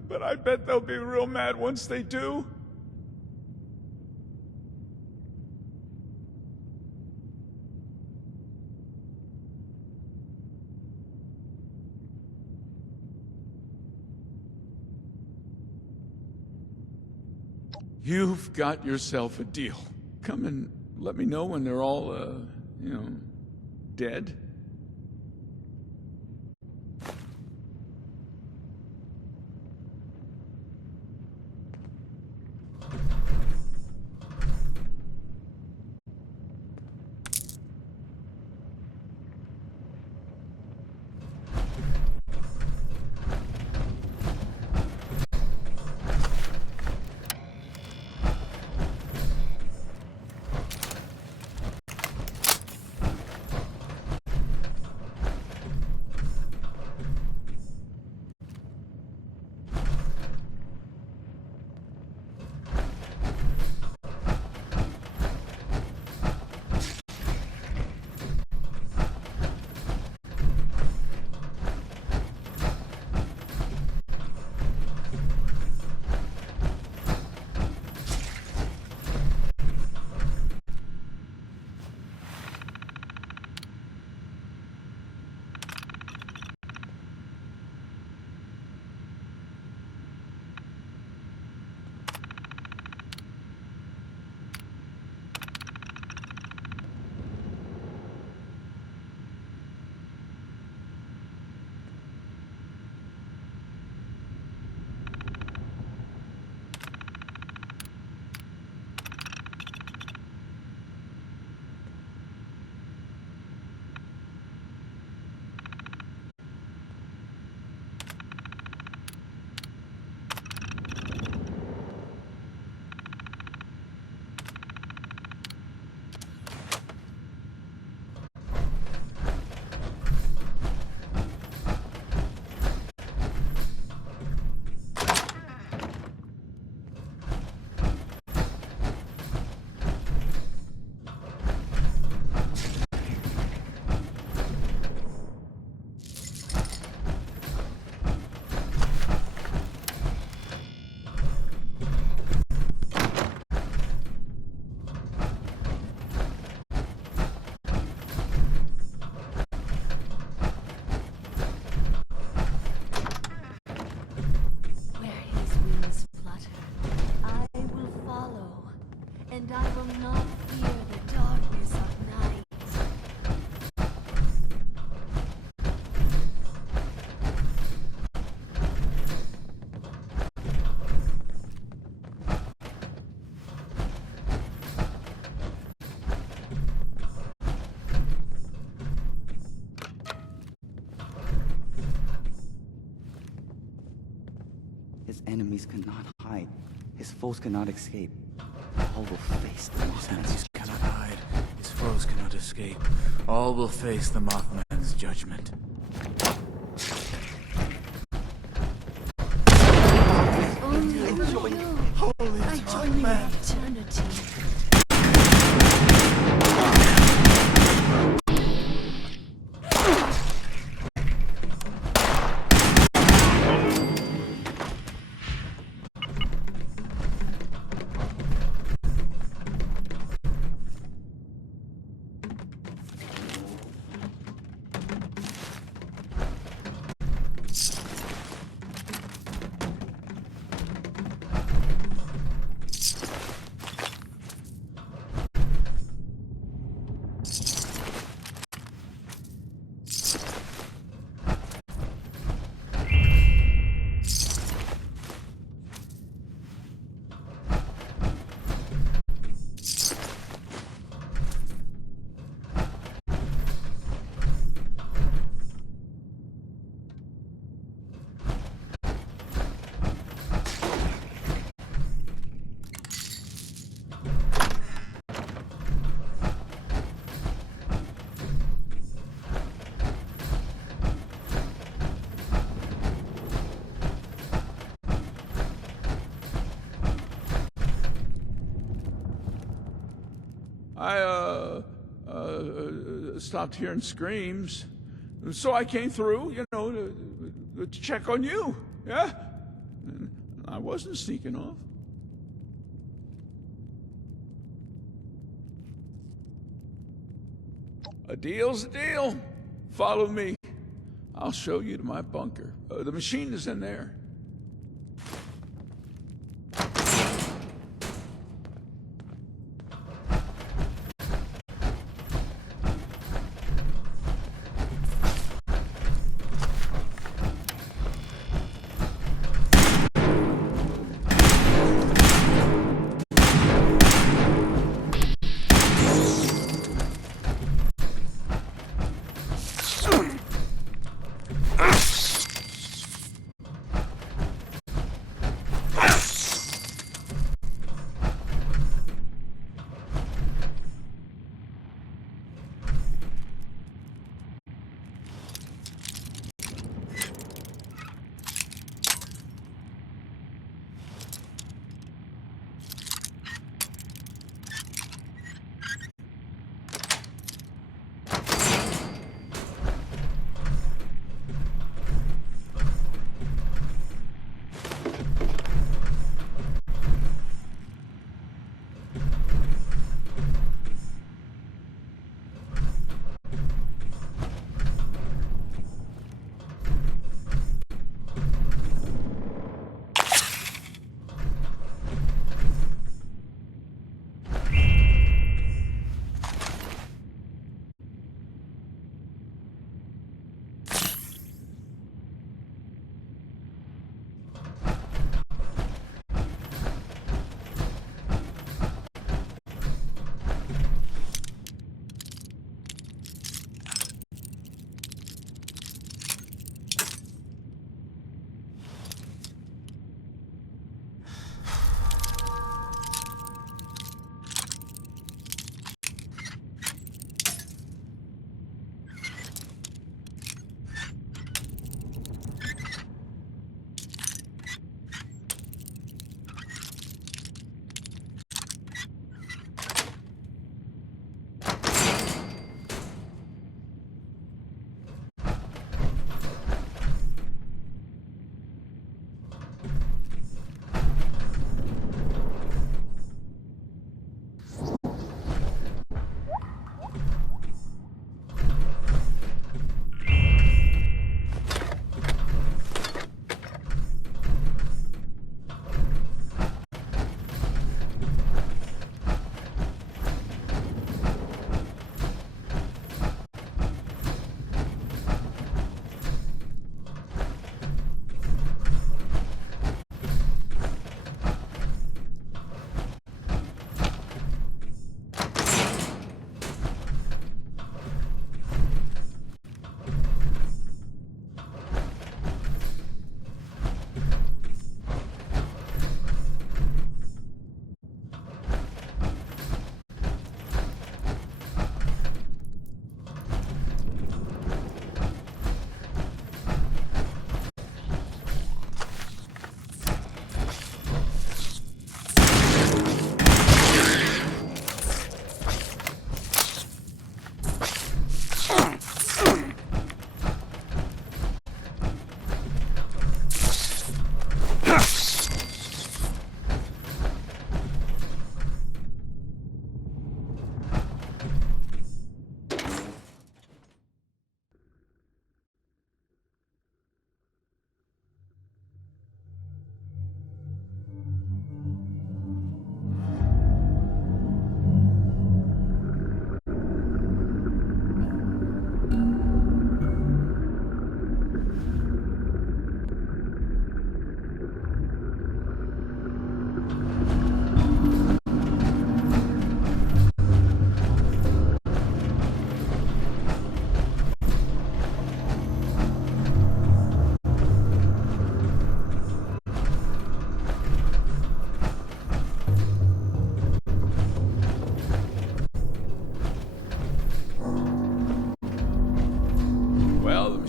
but I bet they'll be real mad once they do. You've got yourself a deal. Come and let me know when they're all, dead. His enemies cannot hide. His foes cannot escape. All will face the His enemies cannot hide. His foes cannot escape. All will face the Mothman's judgment. Holy Mothman! Eternity. I stopped hearing screams. So I came through, you know, to check on you, yeah? And I wasn't sneaking off. A deal's a deal. Follow me. I'll show you to my bunker. The machine is in there.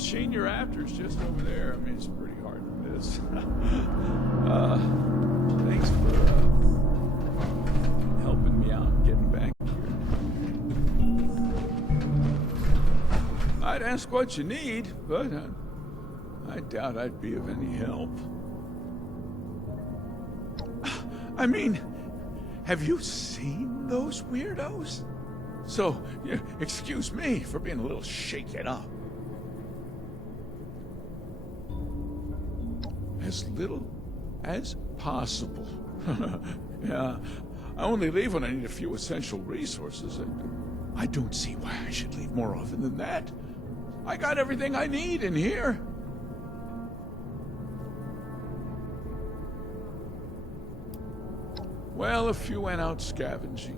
machine you're after is just over there. I mean, it's pretty hard to miss. Thanks for helping me out getting back here. I'd ask what you need, but I doubt I'd be of any help. I mean, have you seen those weirdos? So, yeah, excuse me for being a little shaken up. As little as possible. Yeah, I only leave when I need a few essential resources, and I don't see why I should leave more often than that. I got everything I need in here. Well, a few went out scavenging,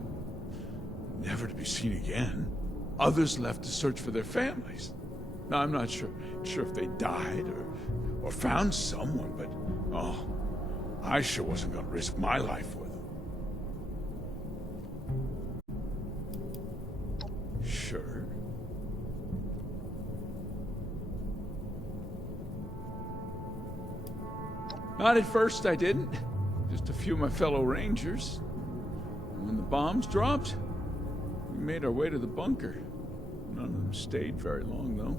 never to be seen again. Others left to search for their families. Now, I'm not sure if they died or found someone, but oh, I sure wasn't gonna risk my life with them. Sure. Not at first, I didn't. Just a few of my fellow Rangers. When the bombs dropped, we made our way to the bunker. None of them stayed very long, though.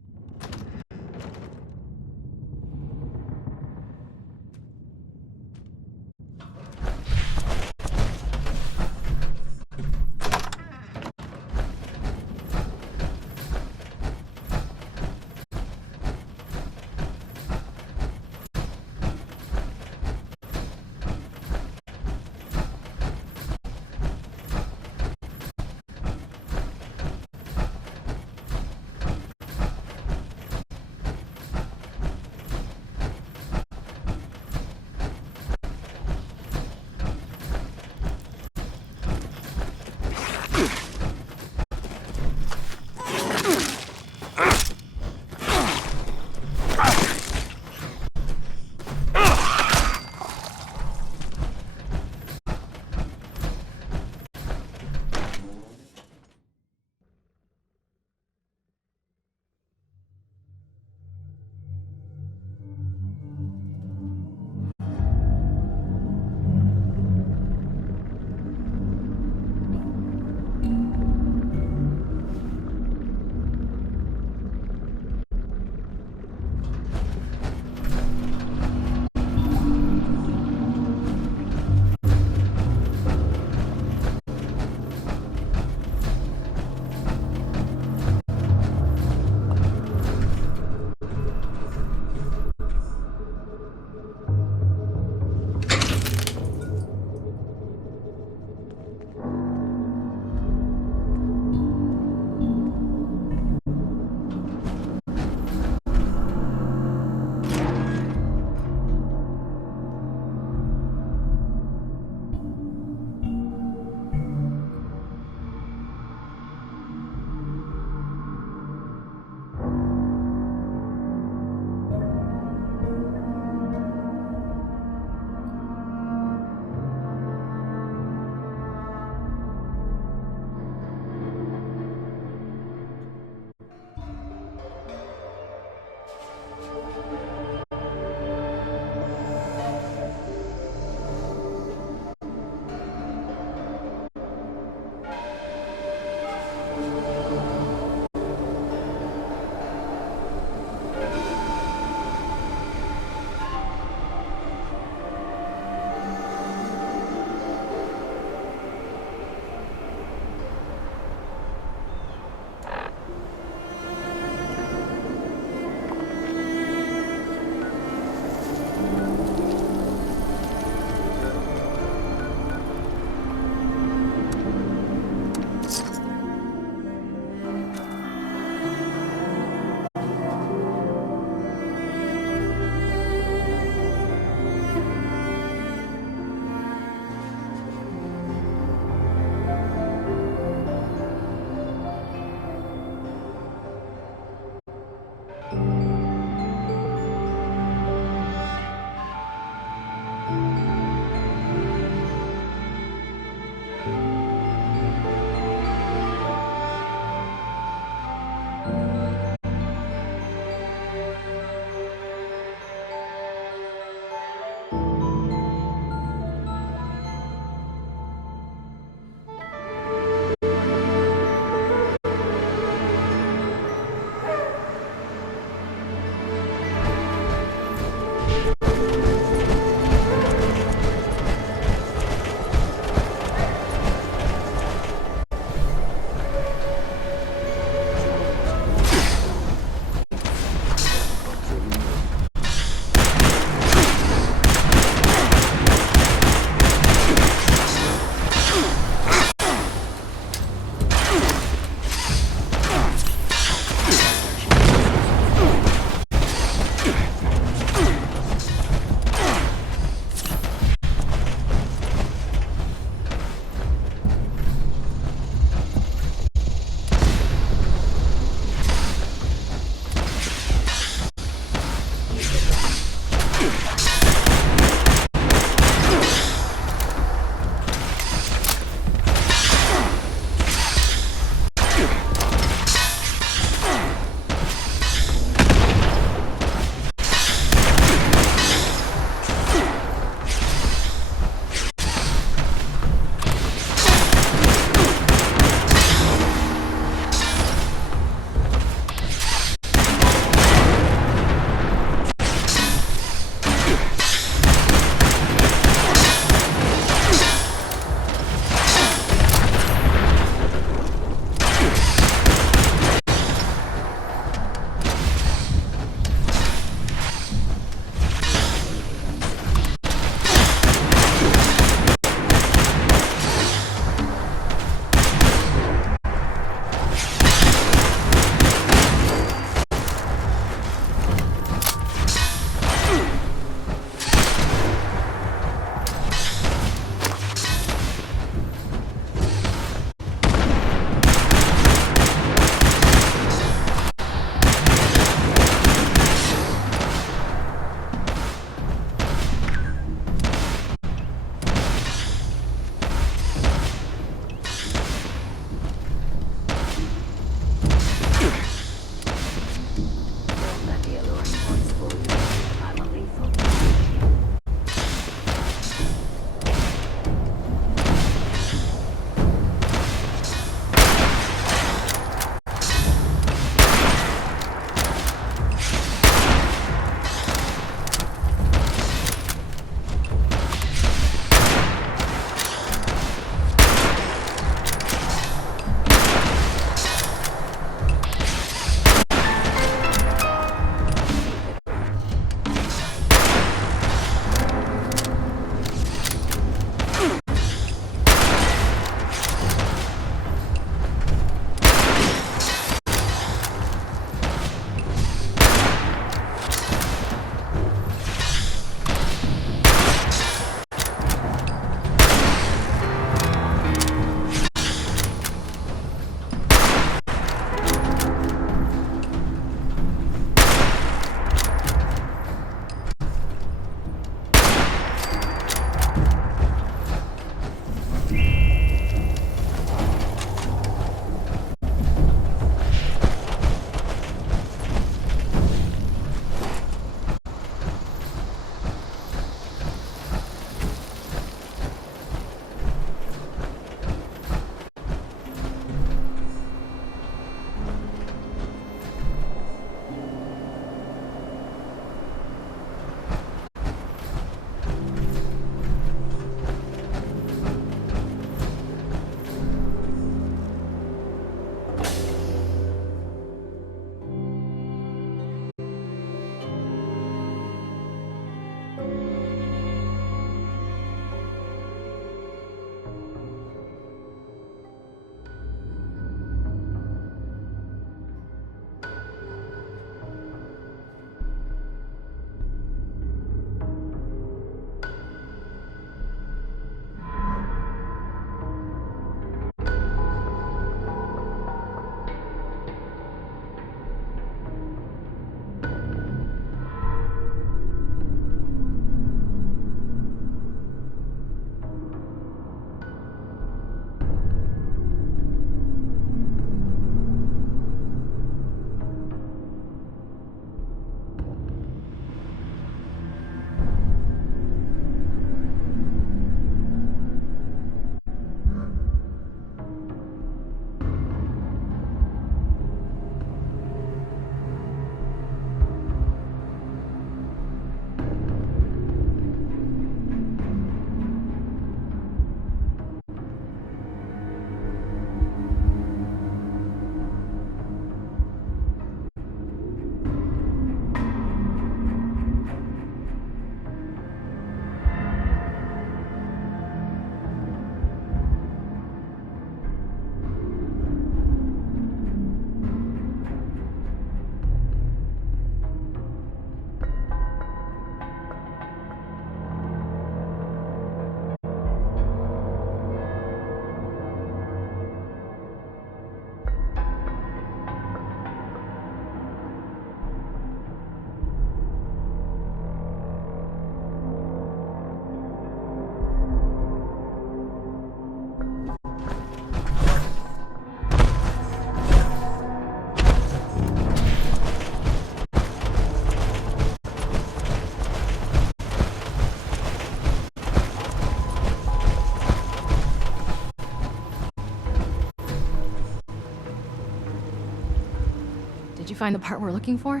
Did you find the part we're looking for?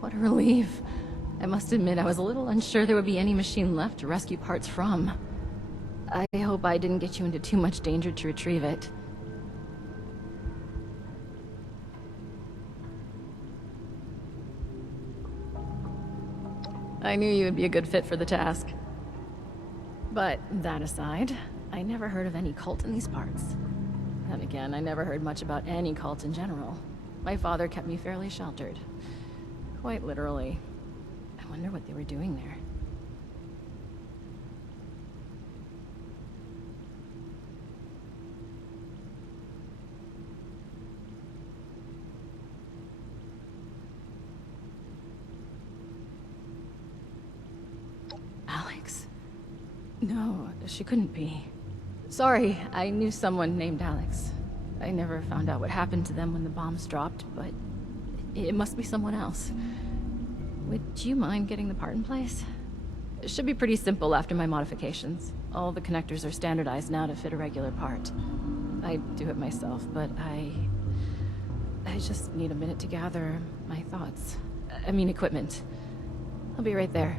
What a relief. I must admit, I was a little unsure there would be any machine left to rescue parts from. I hope I didn't get you into too much danger to retrieve it. I knew you would be a good fit for the task. But that aside, I never heard of any cult in these parts. Then again, I never heard much about any cult in general. My father kept me fairly sheltered. Quite literally. I wonder what they were doing there. Alex? No, she couldn't be. Sorry, I knew someone named Alex. I never found out what happened to them when the bombs dropped, but it must be someone else. Would you mind getting the part in place? It should be pretty simple after my modifications. All the connectors are standardized now to fit a regular part. I do it myself, but I just need a minute to gather my thoughts. I mean equipment. I'll be right there.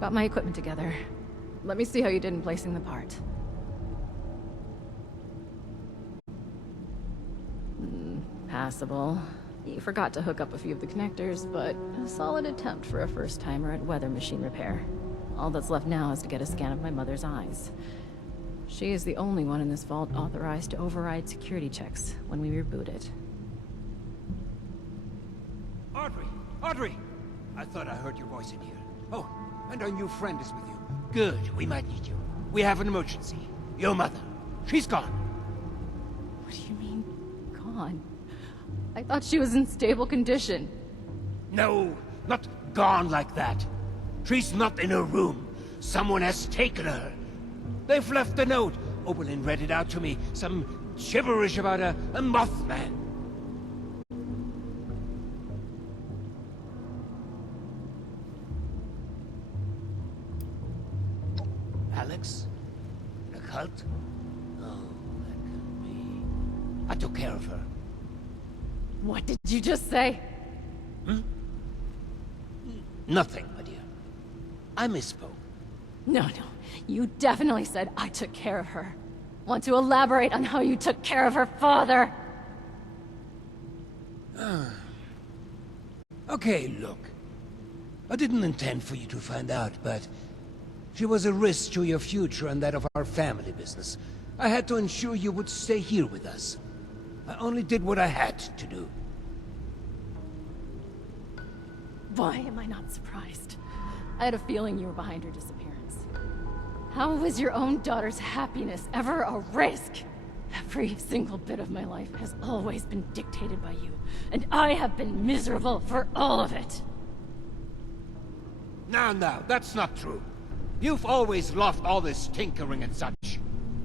Got my equipment together. Let me see how you did in placing the part. Passable. You forgot to hook up a few of the connectors, but a solid attempt for a first-timer at weather machine repair. All that's left now is to get a scan of my mother's eyes. She is the only one in this vault authorized to override security checks when we reboot it. Audrey! Audrey! I thought I heard your voice in here. Oh, and our new friend is with you. Good, we might need you. We have an emergency. Your mother. She's gone. What do you mean, gone? I thought she was in stable condition. No, not gone like that. She's not in her room. Someone has taken her. They've left a note. Oberlin read it out to me. Some gibberish about a Mothman. Alex? The cult? Oh, that could be... I took care of her. What did you just say? Nothing, my dear. I misspoke. No. You definitely said I took care of her. Want to elaborate on how you took care of her father? Okay, look. I didn't intend for you to find out, but... she was a risk to your future and that of our family business. I had to ensure you would stay here with us. I only did what I had to do. Why am I not surprised? I had a feeling you were behind her disappearance. How was your own daughter's happiness ever a risk? Every single bit of my life has always been dictated by you, and I have been miserable for all of it. Now, that's not true. You've always loved all this tinkering and such.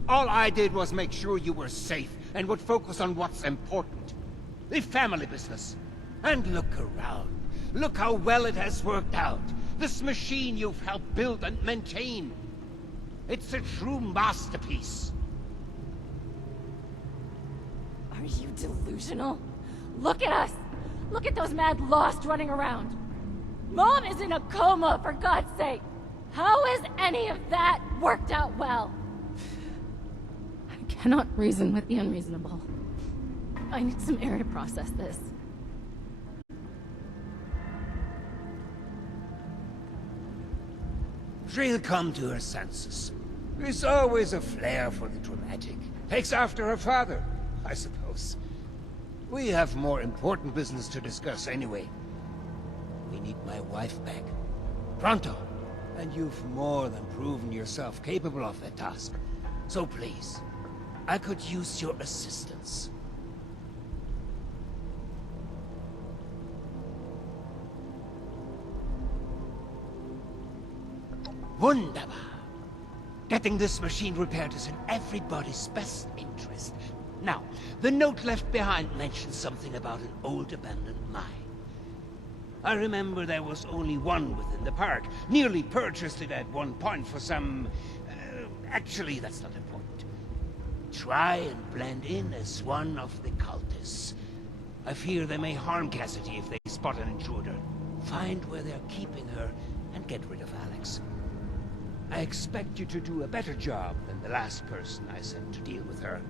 All I did was make sure you were safe and would focus on what's important. The family business. And look around. Look how well it has worked out. This machine you've helped build and maintain. It's a true masterpiece. Are you delusional? Look at us! Look at those mad lost running around! Mom is in a coma, for God's sake! How has any of that worked out well? I cannot reason with the unreasonable. I need some air to process this. She'll come to her senses. There's always a flair for the dramatic. Takes after her father, I suppose. We have more important business to discuss anyway. We need my wife back. Pronto. And you've more than proven yourself capable of that task. So please, I could use your assistance. Wunderbar. Getting this machine repaired is in everybody's best interest. Now, the note left behind mentions something about an old abandoned mine. I remember there was only one within the park. Nearly purchased it at one point for some... actually, that's not important. Try and blend in as one of the cultists. I fear they may harm Cassidy if they spot an intruder. Find where they're keeping her and get rid of Alex. I expect you to do a better job than the last person I sent to deal with her.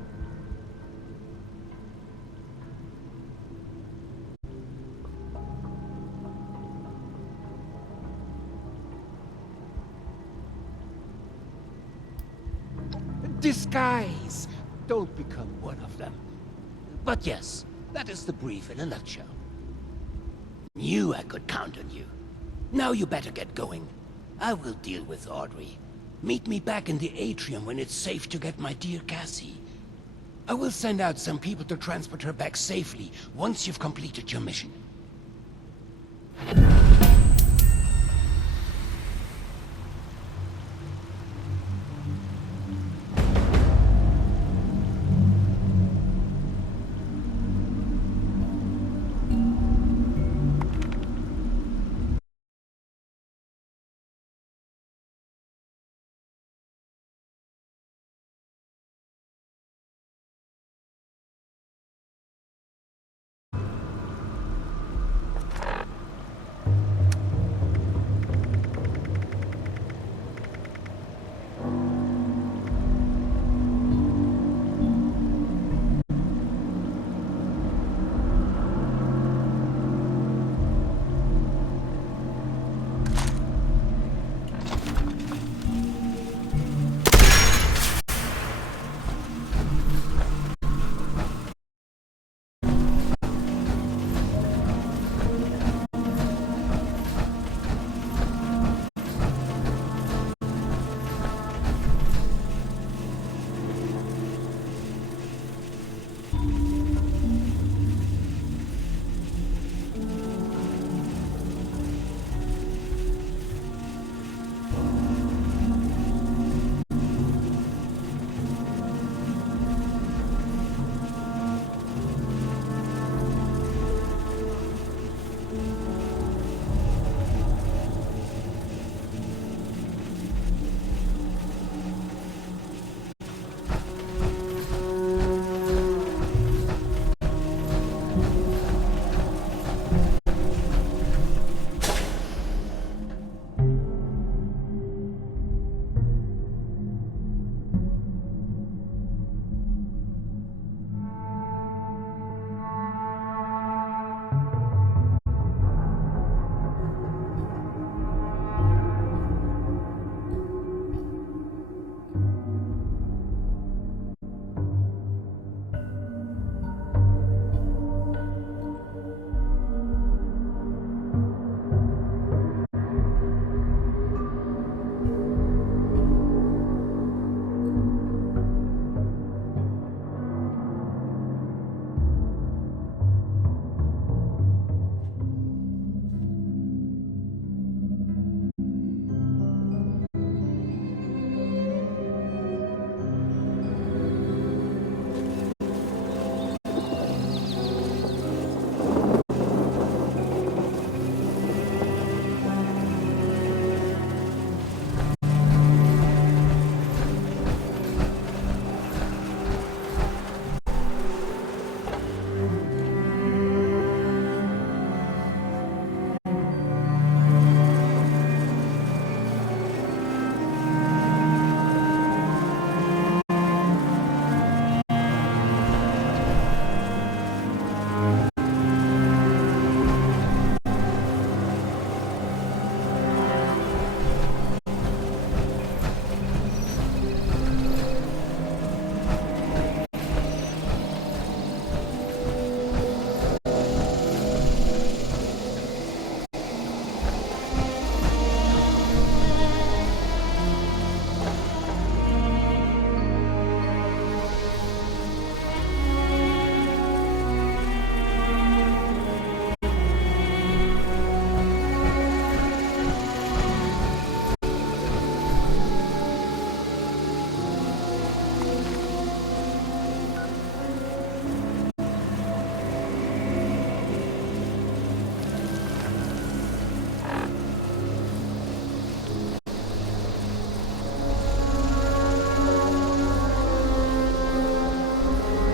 Disguise! Don't become one of them. But yes, that is the brief in a nutshell. Knew I could count on you. Now you better get going. I will deal with Audrey. Meet me back in the atrium when it's safe to get my dear Cassie. I will send out some people to transport her back safely once you've completed your mission.